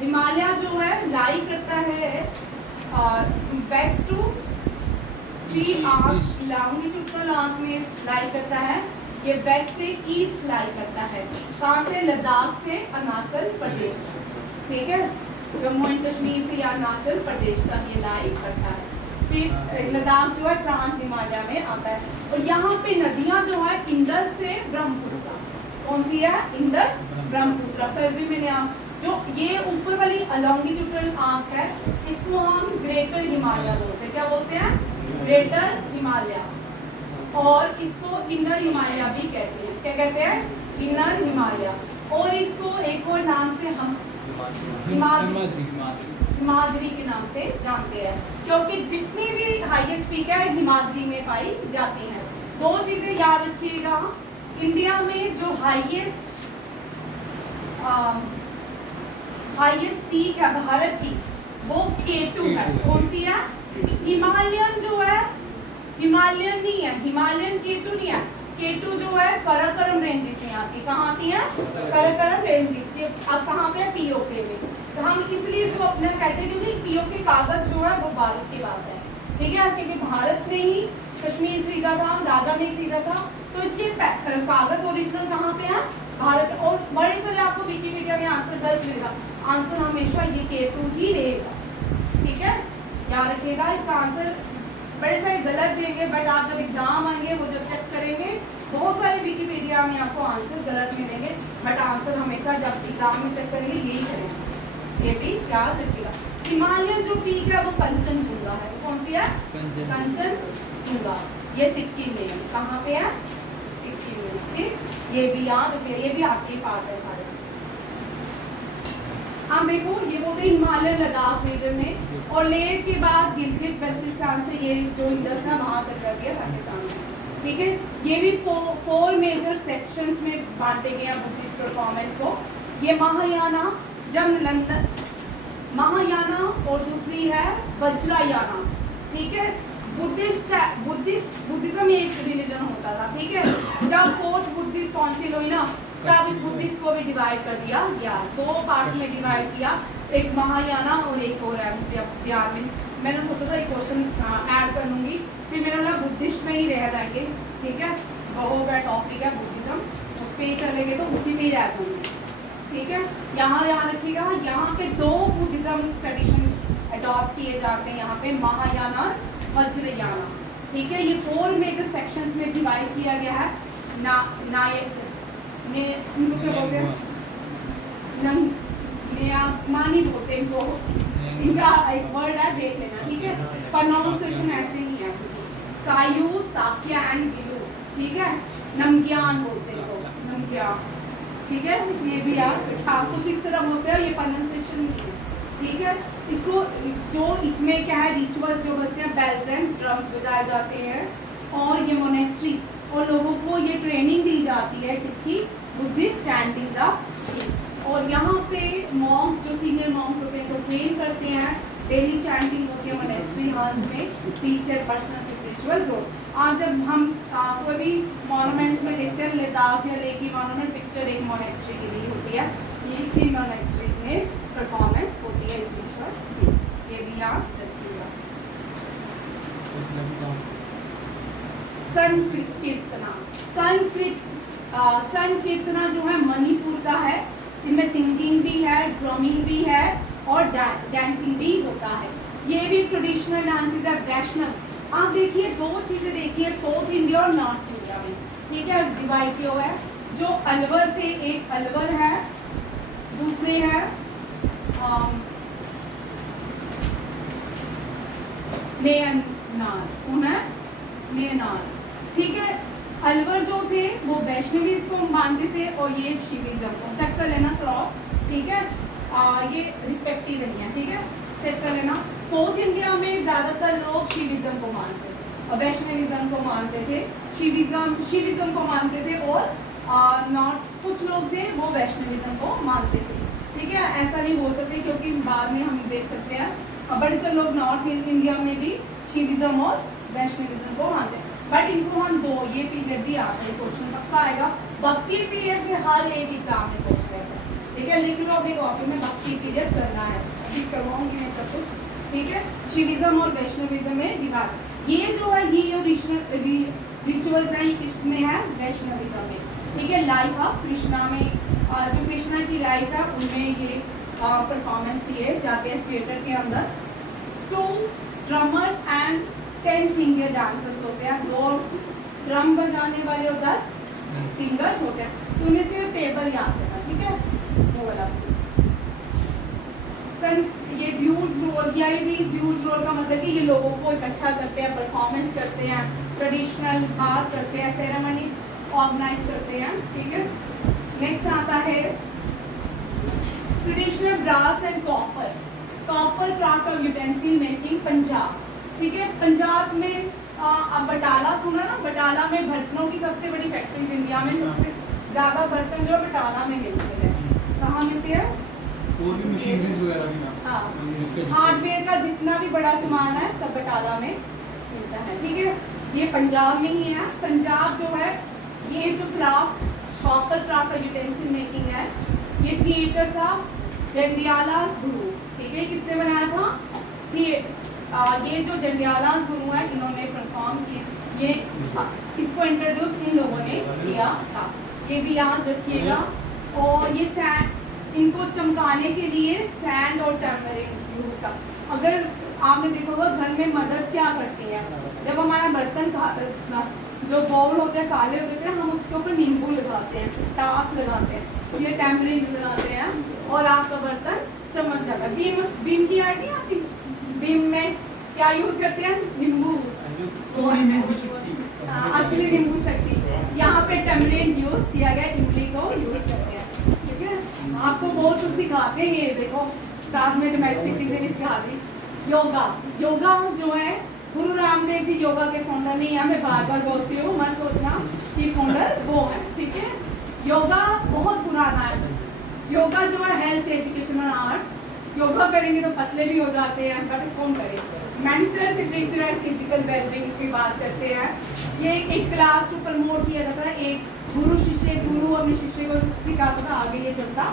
हिमालय जो है लाई करता है वेस्ट टू लॉन्गिट्यूडनल में लाई करता है, ये वेस्ट से ईस्ट लाई करता है। कहाँ से, लद्दाख से अरुणाचल प्रदेश, ठीक है, जम्मू एंड कश्मीर से या अरुणाचल प्रदेश तक ये लाई करता है। फिर लद्दाख जो है ट्रांस हिमालय में आता है। और यहाँ पे नदियाँ जो है इंडस से ब्रह्मपुत्र, कौन सी है, इंडस ब्रह्मपुत्र। कल भी मैंने जो ये ऊपर वाली लॉन्गिट्यूडनल आर्क है इसको हम ग्रेटर हिमालय बोलते हैं, क्या बोलते हैं, ग्रेटर हिमालय। और इसको इनर हिमालय भी कहते हैं, क्या कहते हैं, इनर हिमालय। और इसको एक और नाम से हम हिमाद्री के नाम से जानते हैं, क्योंकि जितनी भी हाईएस्ट पीक है हिमाद्री में पाई जाती हैं। 2 चीजें याद रखिएगा, इंडिया में जो हाईएस्ट पीक है भारत की वो K2 है। कौन सी है, हिमालयन जो है, हिमालयन नहीं है, हिमालयन K2 नहीं है। K2 जो है कराकोरम रेंजेस में आती है, कहाँ आती है, कराकोरम रेंजेस। ये अब कहाँ पे है, पीओके में। तो हम इसलिए इसको अपना कहते हैं क्योंकि पीओके कागज जो है वो भारत के पास है, ठीक है, क्योंकि भारत ने ही कश्मीर खरीदा था, राजा ने खरीदा था, तो इसके कागज ओरिजिनल कहाँ पे है, भारत। और बड़े सारे आपको विकिपीडिया में आंसर गलत मिलेगा, आंसर हमेशा ये K2 ही रहेगा, ठीक है, याद रखिएगा। इसका आंसर बड़े सारे गलत देंगे, बट आप जब एग्जाम आएंगे वो जब चेक करेंगे बहुत सारे विकिपीडिया में आपको आंसर गलत मिलेंगे, बट आंसर हमेशा जब एग्जाम में चेक करेंगे यही करेंगे, ये भी याद रखिएगा। हिमालयन जो पीक है वो कंचनजुंगा है, कौन सी है, कंचनजुंगा। ये सिक्किम में है, कहाँ पे है, सिक्किम में, ठीक, ये भी याद रखिए, ये भी आपके पार्ट है सारे। हम देखो ये बोलते हैं हिमालय लद्दाख रीजन में, और लेह के बाद गिलगित बल्तिस्तान से ये जो इंडस है वहाँ तक कर दिया पाकिस्तान में, ठीक है। ये भी 4 मेजर सेक्शंस में बांटे गए हैं बुद्धिस्ट परफॉर्मेंस को। ये महायाना, जब लंदन महायाना, और दूसरी है वज्रायाना, ठीक है। बुद्धिज्म एक रिलीजन होता था, ठीक है। जब 4th बुद्धिस्ट काउंसिल हुई ना तब इस बुद्धिस्ट को भी डिवाइड कर दिया गया, 2 पार्ट्स में डिवाइड किया, एक महायाना और एक और है, मुझे अब ध्यान में, मैंने सोचा था एक क्वेश्चन ऐड कर लूँगी, फिर मैंने बोला बुद्धिस्ट में ही रह जाएंगे, ठीक है, बहुत बड़ा टॉपिक है बुद्धिज्म, उस पर ही चलेंगे तो उसी में ही रह जाएंगे, ठीक है। यहाँ ध्यान रखिएगा, यहाँ पे 2 बुद्धिज्म ट्रेडिशन अडॉप्ट किए जाते हैं, यहाँ पे महायाना वज्रयाना, ठीक है। ये 4 मेजर सेक्शंस में डिवाइड किया गया है। इनको क्या बोलते हैं, मानी बोलते हैं इनको, इनका एक वर्ड है, देख लेना, ठीक है। प्रोनाउंसिएशन ऐसे ही है, कायू, साक्या एंड गिलू, ठीक है। नमग्यान बोलते हैं इनको, नमग्यान, ठीक है। ये भी आप कुछ इस तरह बोलते हैं, ये प्रोनाउंसिएशन नहीं है, ठीक है। इसको जो इसमें क्या है, रिचुअल्स जो बजते हैं, बेल्स एंड ड्रम्स बजाए जाते हैं, और ये मोनेस्ट्रीज और लोगों को ये ट्रेनिंग दी जाती है किसकी, बुद्धिस्ट चैंटिंग्स ऑफ। और यहाँ पे मॉन्क्स जो सीनियर मॉन्क्स होते हैं इनको ट्रेन करते हैं, डेली चैंटिंग होती है मोनेस्ट्री हॉल्स में, peace and personal spiritual growth. आज जब हम कोई भी मॉन्यूमेंट्स में देखते हैं, लद्दाख या लेह की मॉन्यूमेंट पिक्चर एक मोनेस्ट्री की ली होती है, ये इसी मोनेस्ट्री में परफॉर्मेंस होती है इस रिचुअल्स की, ये भी याद रखिएगा। संकीर्तना जो है मणिपुर का है, इनमें सिंगिंग भी है, ड्रमिंग भी है और डांसिंग भी होता है। ये भी ट्रेडिशनल डांसेस है, वैष्णव। आप देखिए 2 चीजें देखिए, साउथ इंडिया और नॉर्थ इंडिया में, ठीक है, डिवाइड किया हुआ है। जो अलवर थे, एक अलवर है, दूसरे है मेयनार, ठीक है। अलवर जो थे वो वैष्णवी को मानते थे और ये शिविज्म को, चेक कर लेना क्रॉस, ठीक है। ये रिस्पेक्टिव नहीं है, ठीक है, चेक कर लेना। साउथ इंडिया में ज्यादातर लोग शिविज्म को मानते थे और वैष्णविज्म को मानते थे, शिविज्म को मानते थे, और नॉर्थ कुछ लोग थे वो वैष्णविज्म को मानते थे, ठीक है। ऐसा नहीं हो सकते क्योंकि बाद में हम देख सकते हैं बड़े से लोग नॉर्थ इंडिया में भी शिविज्म और वैष्णविज्म को मानते हैं। बट इनको हम ये पीरियड भी आता है, क्वेश्चन पक्का आएगा। भक्ति पीरियड से हर एक एग्जाम में पूछ रहे हैं, ठीक है। लिख लो अपनी कॉपी में, भक्ति पीरियड करना है, अभी करवाऊंगी मैं सब कुछ, ठीक है। शिविज्म और वैष्णविज्म में डिवाइड, ये जो है ये रिचुअल्स हैं, इसमें है वैष्णविज्म में, ठीक है। लाइफ ऑफ कृष्णा में, जो कृष्णा की लाइफ है उनमें ये परफॉर्मेंस किए जाते हैं थिएटर के अंदर। 2 ड्रमर्स एंड 10 सिंगर डांसर्स होते हैं, 2 ड्रम बजाने वाले और 10 सिंगर्स होते हैं। तो उन्हें सिर्फ टेबल याद करना, ठीक है, वो वाला। ये ड्यूज रोल, या ये भी ड्यूज रोल का मतलब कि ये लोगों को इकट्ठा करते हैं, परफॉर्मेंस करते हैं, ट्रेडिशनल बात करते हैं, सेरेमनीज ऑर्गेनाइज करते हैं, ठीक है। नेक्स्ट आता है traditional brass and copper craft और यूटेंसिल मेकिंग पंजाब, ठीक है। पंजाब में अब बटाला सुना ना, बटाला में बर्तनों की सबसे बड़ी फैक्ट्रीज इंडिया में, सबसे ज्यादा बर्तन जो बटाला में मिलते हैं। कहाँ मिलते हैं? और भी मशीनरीज वगैरह भी ना, हाँ, हार्डवेयर का जितना भी बड़ा सामान है सब बटाला में मिलता है, ठीक है। ये पंजाब में ही है। पंजाब जो है ये जो क्राफ्ट, कॉपर क्राफ्ट और यूटेंसिल मेकिंग है, ये थिएटर्स ऑफ जंडियालास गुरु, ठीक है। किसने बनाया था? ये जो जंडियालास गुरु है इन्होंने परफॉर्म किए, ये इसको इंट्रोड्यूस इन लोगों ने किया था, ये भी याद रखिएगा। और ये सैंड, इनको चमकाने के लिए सैंड और टर्मरिक यूज का। अगर आपने देखा होगा घर में मदर्स क्या करती हैं, जब हमारा बर्तन जो बाउल होते हैं काले हो जाते हैं, हम उसके ऊपर नींबू लगाते हैं, टास लगाते हैं, ये टैमरिन लगाते हैं और आपका बर्तन चमक जाता है। विम की आईडी आती, विम में क्या यूज करते हैं? नींबू, असली नींबू शक्ति। यहाँ पे टैमरिन यूज किया गया, इमली को यूज करते हैं, ठीक है। आपको बहुत कुछ सिखाते हैं, ये देखो साथ में डोमेस्टिक चीजें भी सिखा दी। योगा जो है, गुरु रामदेव जी योगा के फाउंडर नहीं है, मैं बार बार बोलती हूँ, मत सोचना कि फाउंडर वो है, ठीक है। योगा बहुत पुराना है। योगा जो है हेल्थ, एजुकेशन और आर्ट्स। योगा करेंगे तो पतले भी हो जाते हैं, बट कौन करे। Mental, spiritual and physical wellbeing की बात करते हैं। ये एक क्लास को प्रमोट किया जाता है, एक गुरु अपने शिष्य को सिखाता था, आगे ये चलता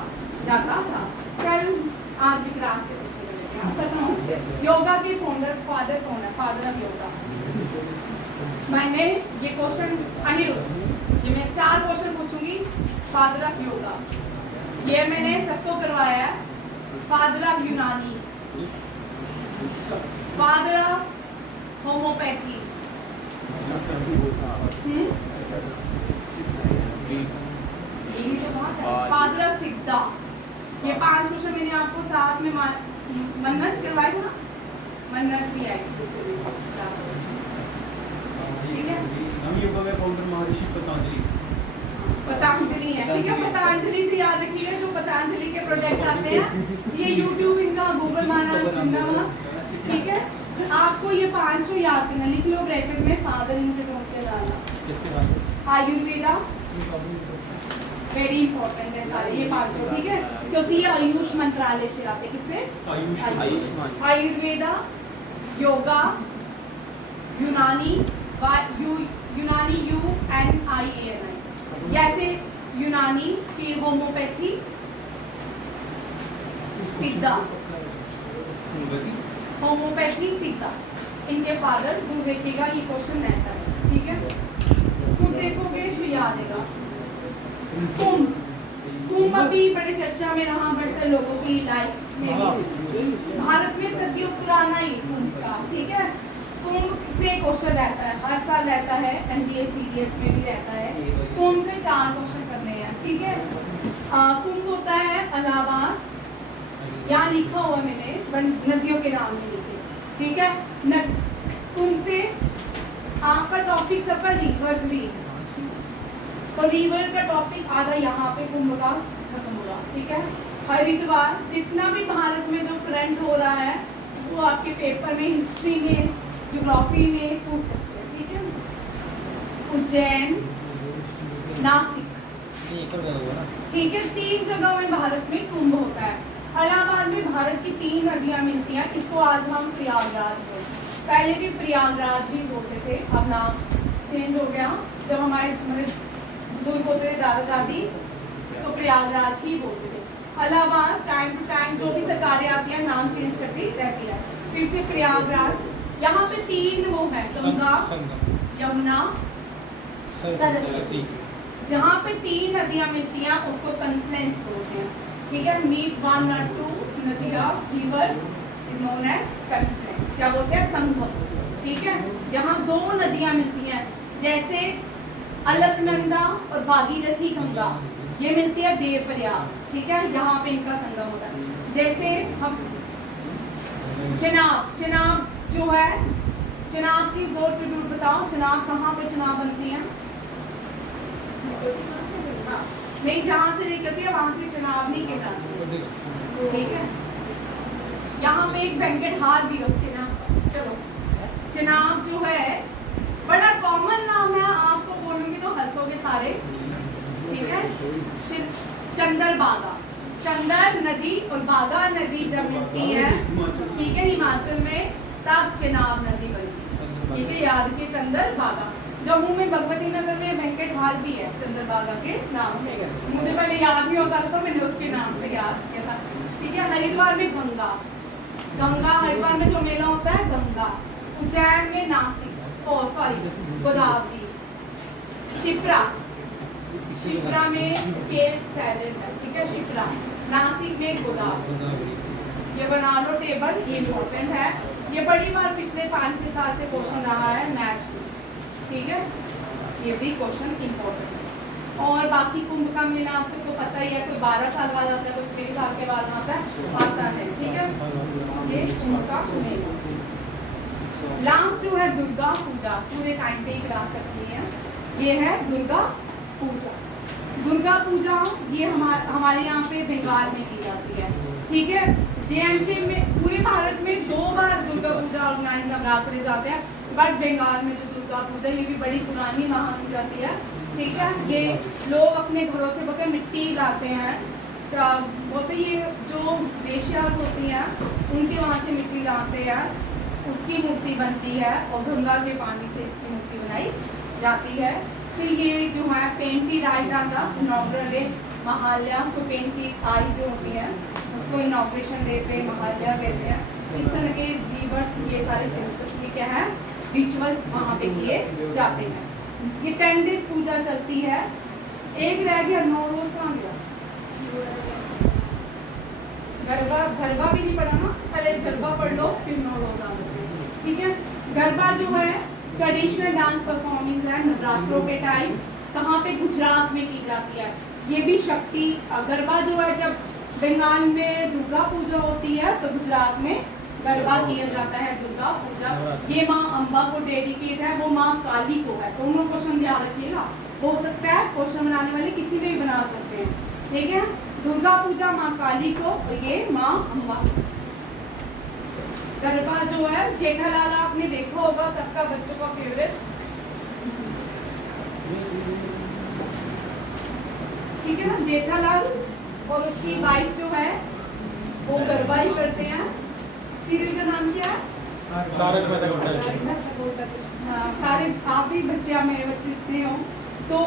जाता था। कल आज विक्रांत से योगा के फादर कौन है? Father of yoga. मैंने ये क्वेश्चन अनिरुद्ध, ये मैं 4 क्वेश्चन पूछूंगी। फादर ऑफ योगा, ये मैंने सबको करवाया है। फादर ऑफ यूनानी, फादर ऑफ होम्योपैथी, यही तो बात है। फादर ऑफ सिद्धा, ये 5 क्वेश्चन मैंने आपको साथ में मन्नत करवाई था ना, मन्नत भी आई थी दूसरे क्लास में, ठीक है। हम योगा के फाउंडर महर्षि पतंजलि। पतंजलि है, ठीक है। पतंजलि से याद रखिएगा, जो पतंजलि के प्रोडक्ट आते हैं ये यूट्यूब इनका, गूगल महाराज जिंदाबाद, ठीक है। आपको ये 5 याद करना, लिख लो ब्रैकेट में, फादर इनके नोट पे डालना। किसके बाद आयुर्वेदा वेरी इंपॉर्टेंट है सारे ये 5, ठीक है, क्योंकि ये आयुष मंत्रालय से आते हैं। किससे? आयुष्मान। आयुर्वेदा, योगा, यूनानी, यूनानी UNIANI, जैसे यूनानी, फिर होम्योपैथी, सिद्धा, होम्योपैथी सिद्धा, इनके फादर। दूर देखिएगा, ये क्वेश्चन रहता है, ठीक है। खुद देखोगे तो याद आएगा। कुंभ, कुंभ अभी बड़े चर्चा में रहा, बड़े सारे लोगों की लाइफ में भी। भारत में सदियों पुराना ही कुंभ का, ठीक है। कुंभ पे क्वेश्चन रहता है, हर साल रहता है, NDA CDS में भी रहता है। कुंभ से 4 क्वेश्चन करने हैं, ठीक है। कुंभ होता है इलाहाबाद, यहाँ लिखा हुआ मैंने, नदियों के नाम नहीं लिखे, ठीक है। कुंभ से आपका टॉपिक सबका रिवर्स भी है, तो रिवर का टॉपिक आधा यहाँ पे कुंभ का खत्म होगा, ठीक है। हरिद्वार, जितना भी भारत में जो करंट हो रहा है वो आपके पेपर में, हिस्ट्री में, ज्योग्राफी में पूछ सकते हैं, ठीक है। उज्जैन, नासिक, ठीक है। 3 जगह में भारत में कुंभ होता है। इलाहाबाद में भारत की 3 नदियां मिलती हैं, इसको आज हम प्रयागराज बोलते हैं। पहले भी प्रयागराज ही बोलते थे, अब नाम चेंज हो गया। जब हमारे बुजुर्ग होते थे, दादा दादी, तो प्रयागराज ही बोलते थे। इलाहाबाद टाइम टू टाइम जो भी सरकारें आती हैं नाम चेंज करती रहती है, फिर से प्रयागराज। यहाँ पे 3 वो है, गंगा, यमुना, सरस्वती। जहाँ पे 3 नदियाँ मिलती हैं उसको कन्फ्लुएंस बोलते हैं, ठीक है। मीट 1 और 2 नदियाँ, rivers is known as confluence, क्या बोलते हैं? संगम, ठीक है। जहाँ 2 नदियाँ मिलती हैं, जैसे अलकनंदा और भागीरथी गंगा, ये मिलती है देवप्रयाग, ठीक है। यहाँ पे इनका संगम होता है। जैसे हम चेनाब, चेनाब जो है, चेनाब की 2 ट्रिब्यूट बताओ, चेनाब कहाँ पे चेनाब बनती है? नहीं, जहाँ से निकलती है वहां से चेनाब नहीं कहलाती, ठीक है। यहाँ पे एक वेंकट हार भी है उसके नाम। चलो, चेनाब जो है बड़ा कॉमन नाम है, आपको बोलूंगी तो हंसोगे सारे, ठीक है। चंदरभागा, चंदर नदी और भागा नदी जब मिलती है, ठीक है, हिमाचल में, तब चेनाब नदी बनती है, ठीक है। याद रखिए चंदरभागा। जम्मू में भगवती नगर में वेंकट हाल भी है चंदरभागा के नाम से, मुझे पहले याद नहीं होता था तो मैंने उसके नाम से याद किया था, ठीक है। हरिद्वार में गंगा, गंगा, हरिद्वार में जो मेला होता है गंगा। उज्जैन में नासिक, गोदावरी। शिप्रा, शिप्रा में केल सैलेड है, ठीक है, शिप्रा। नासिक में गोदावरी। ये बना लो टेबल, ये इम्पोर्टेंट है, ये बड़ी बार पिछले 5-6 साल से क्वेश्चन रहा है मैच, ठीक है। ये भी क्वेश्चन इम्पोर्टेंट है। और बाकी कुंभ का मेला आप सबको पता ही है, कोई 12 साल बाद आता है, कोई 6 साल के बाद आता है, ठीक है। ये कुंभ का मेला। लास्ट जो है दुर्गा पूजा, पूरे टाइम पे ही क्लास करनी है, ये है दुर्गा पूजा। दुर्गा पूजा ये हमारे यहाँ पे बंगाल में की जाती है, ठीक है। JNK में, पूरे भारत में 2 बार दुर्गा पूजा ऑर्गेनाइज नवरात्रि जाते हैं, बट बंगाल में जो दुर्गा पूजा, ये भी बड़ी पुरानी महापूजा है, ठीक है। ये लोग अपने घरों से बोलते मिट्टी लाते हैं, बोलते ये जो वेश्यास होती हैं उनके वहाँ से मिट्टी लाते हैं, उसकी मूर्ति बनती है और गंगा के पानी से इसकी मूर्ति बनाई जाती है। फिर ये जो है पेंटेड आईज आता, इनॉग्रेशन डे, महाल्या को पेंटेड आईज जो होती हैं उसको इनॉग्रेशन डे पे महाल्या कहते हैं। इस तरह के रिवर्स ये सारे ये क्या है, रिचुअल्स वहाँ पे किए जाते हैं। ये 10 डेज पूजा चलती है। एक रह गया 9 रोज कहाँ गया? गरबा, गरबा भी नहीं पढ़ा ना, पहले गरबा पढ़ लो फिर 9 रोज आ, ठीक है। गरबा जो है ट्रेडिशनल डांस परफॉर्मेंस है नवरात्रों के टाइम, कहाँ पे गुजरात में की जाती है। ये भी शक्ति गरबा जो है जब बंगाल में दुर्गा पूजा होती है तो गुजरात में गरबा किया जाता है दुर्गा पूजा। ये माँ अम्बा को डेडिकेट है, वो माँ काली को है। तो हम लोग क्वेश्चन याद रखिएगा, हो सकता है क्वेश्चन बनाने वाले किसी में भी बना सकते हैं, ठीक है। दुर्गा पूजा माँ काली को और ये माँ अम्बा को। गरबा जो है जेठालाल आपने देखा होगा, सबका बच्चों का फेवरेट, ठीक है ना। जेठालाल और उसकी वाइफ जो है वो गरबा ही करते हैं। सीरियल का नाम क्या है? तारक मेहता का उल्टा चश्मा। हाँ, सारे आप भी बच्चे, आप मेरे बच्चे जितने हो तो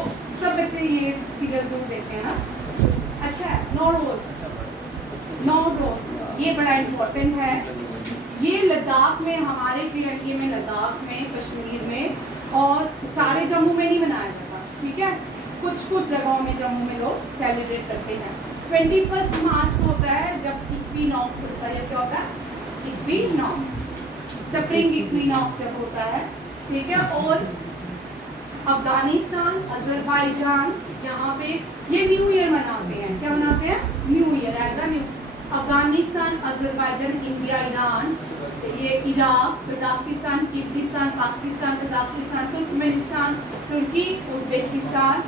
सब बच्चे ये सीरियल जरूर देखते हैं ना। अच्छा है, नो रोज ये बड़ा इम्पोर्टेंट है। ये लद्दाख में, हमारे JNK में, लद्दाख में, कश्मीर में और सारे जम्मू में नहीं मनाया जाता, ठीक है। कुछ कुछ जगहों में जम्मू में लोग सेलिब्रेट करते हैं। 21 मार्च को होता है जब इक्विनॉक्स होता है। क्या होता है? इक्विनॉक्स, स्प्रिंग इक्विनॉक्स जब होता है, ठीक है। और अफगानिस्तान, अजरबैजान, यहाँ पे ये न्यू ईयर मनाते हैं। क्या मनाते हैं? New year as a new. Afghanistan, Azerbaijan, India, Iran, ये Iraq, Kazakhstan, Kyrgyzstan, Pakistan, Kazakhstan, Turkmenistan, तुर्की, उज्बेकिस्तान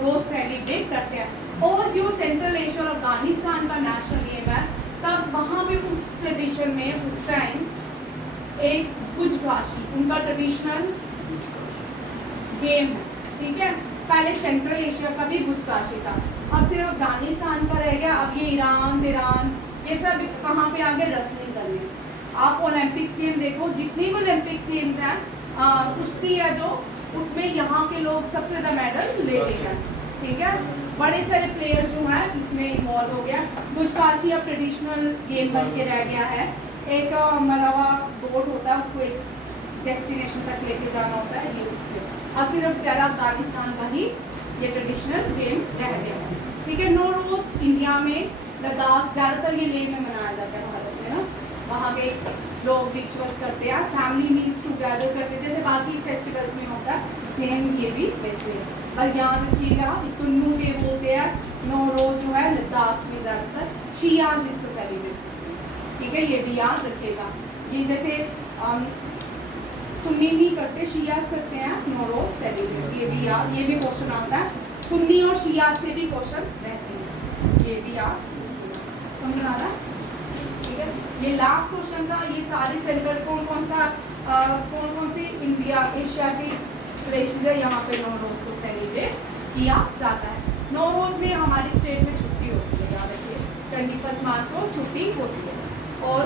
रोज सेलिब्रेट करते हैं। और जो सेंट्रल एशिया और अफगानिस्तान का नेशनल गेम है, तब वहाँ पे उस ट्रेडिशन में उस टाइम एक गुजकाशी उनका ट्रेडिशनल गेम है, ठीक है। पहले सेंट्रल एशिया का भी गुजकाशी था, अब सिर्फ अफगानिस्तान का रह गया। अब ये ईरान ये सब कहाँ पे आ गए? रेसलिंग करने। आप ओलंपिक्स गेम देखो, जितनी भी ओलंपिक्स गेम्स हैं, कुश्ती है जो, उसमें यहाँ के लोग सबसे ज़्यादा मेडल लेते हैं, ठीक है। बड़े सारे प्लेयर जो हैं इसमें इन्वॉल्व हो गया। गुजकाशी अब ट्रेडिशनल गेम बन के रह गया है। एक मलावा बोट होता है, उसको एक डेस्टिनेशन तक लेके जाना होता है, ये उसमें अब सिर्फ बेचारा अफगानिस्तान का ही ये ट्रेडिशनल गेम रह गया है, ठीक है। नोरोज इंडिया में, लद्दाख, ज़्यादातर ये लेह में मनाया जाता है भारत में ना। वहाँ के लोग रिचुअल्स करते हैं, फैमिली मील्स टुगेदर करते हैं, जैसे बाकी फेस्टिवल्स में होता है, सेम ये भी वैसे है। और याद रखिएगा, इसको न्यू डे बोलते हैं। नोरोज जो है लद्दाख में ज़्यादातर शियाज इसको सेलिब्रेट, ठीक है, ये भी याद रखिएगा। ये जैसे सुन्नी नहीं करते, शियाज करते हैं नोरोज सेलिब्रेट, ये भी याद, ये भी क्वेश्चन आता है। सुन्नी और शियाज से भी क्वेश्चन रहते हैं, ये भी याद समझ आ रहा है, ठीक है। ये लास्ट क्वेश्चन था। ये सारे सेंटर कौन कौन से इंडिया एशिया के प्लेसेस है यहाँ पे नोरोज को सेलिब्रेट किया जाता है। नोरोज में हमारी स्टेट में छुट्टी होती है, याद रखिए 21 मार्च को छुट्टी होती है। और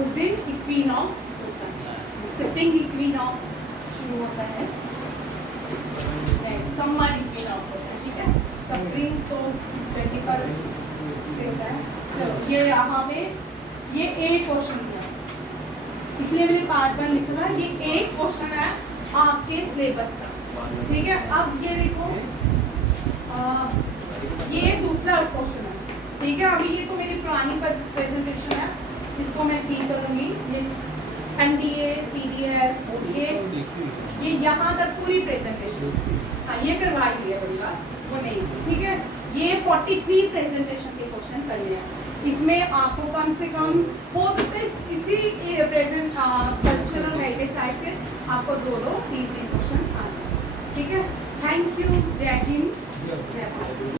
उस दिन इक्विनॉक्स होता है, स्प्रिंग इक्विनॉक्स शुरू होता है, समर इक्विनॉक्स होता है, ठीक है। स्प्रिंग तो 21 से होता है। चलो ये यहाँ पे ये एक क्वेश्चन है, इसलिए मैंने पार्ट 1 लिखा था। ये एक क्वेश्चन है आपके सिलेबस का, ठीक है। अब ये देखो, ये दूसरा क्वेश्चन है, ठीक है। अभी ये तो मेरी पुरानी प्रेजेंटेशन है, इसको मैं ठीक करूँगी। ये NDA, CDS, ये यहाँ तक पूरी प्रेजेंटेशन, हाँ ये करवाई है बड़ी बात, वो नहीं, ठीक है। ये 43 प्रेजेंटेशन के क्वेश्चन करने हैं। इसमें आपको कम से कम हो सकता है इसी प्रेजेंट कल्चरल हेरिटेज साइट से आपको 2-3 क्वेश्चन आ जाए, ठीक है। थैंक यू, जय हिंद, जय भारत।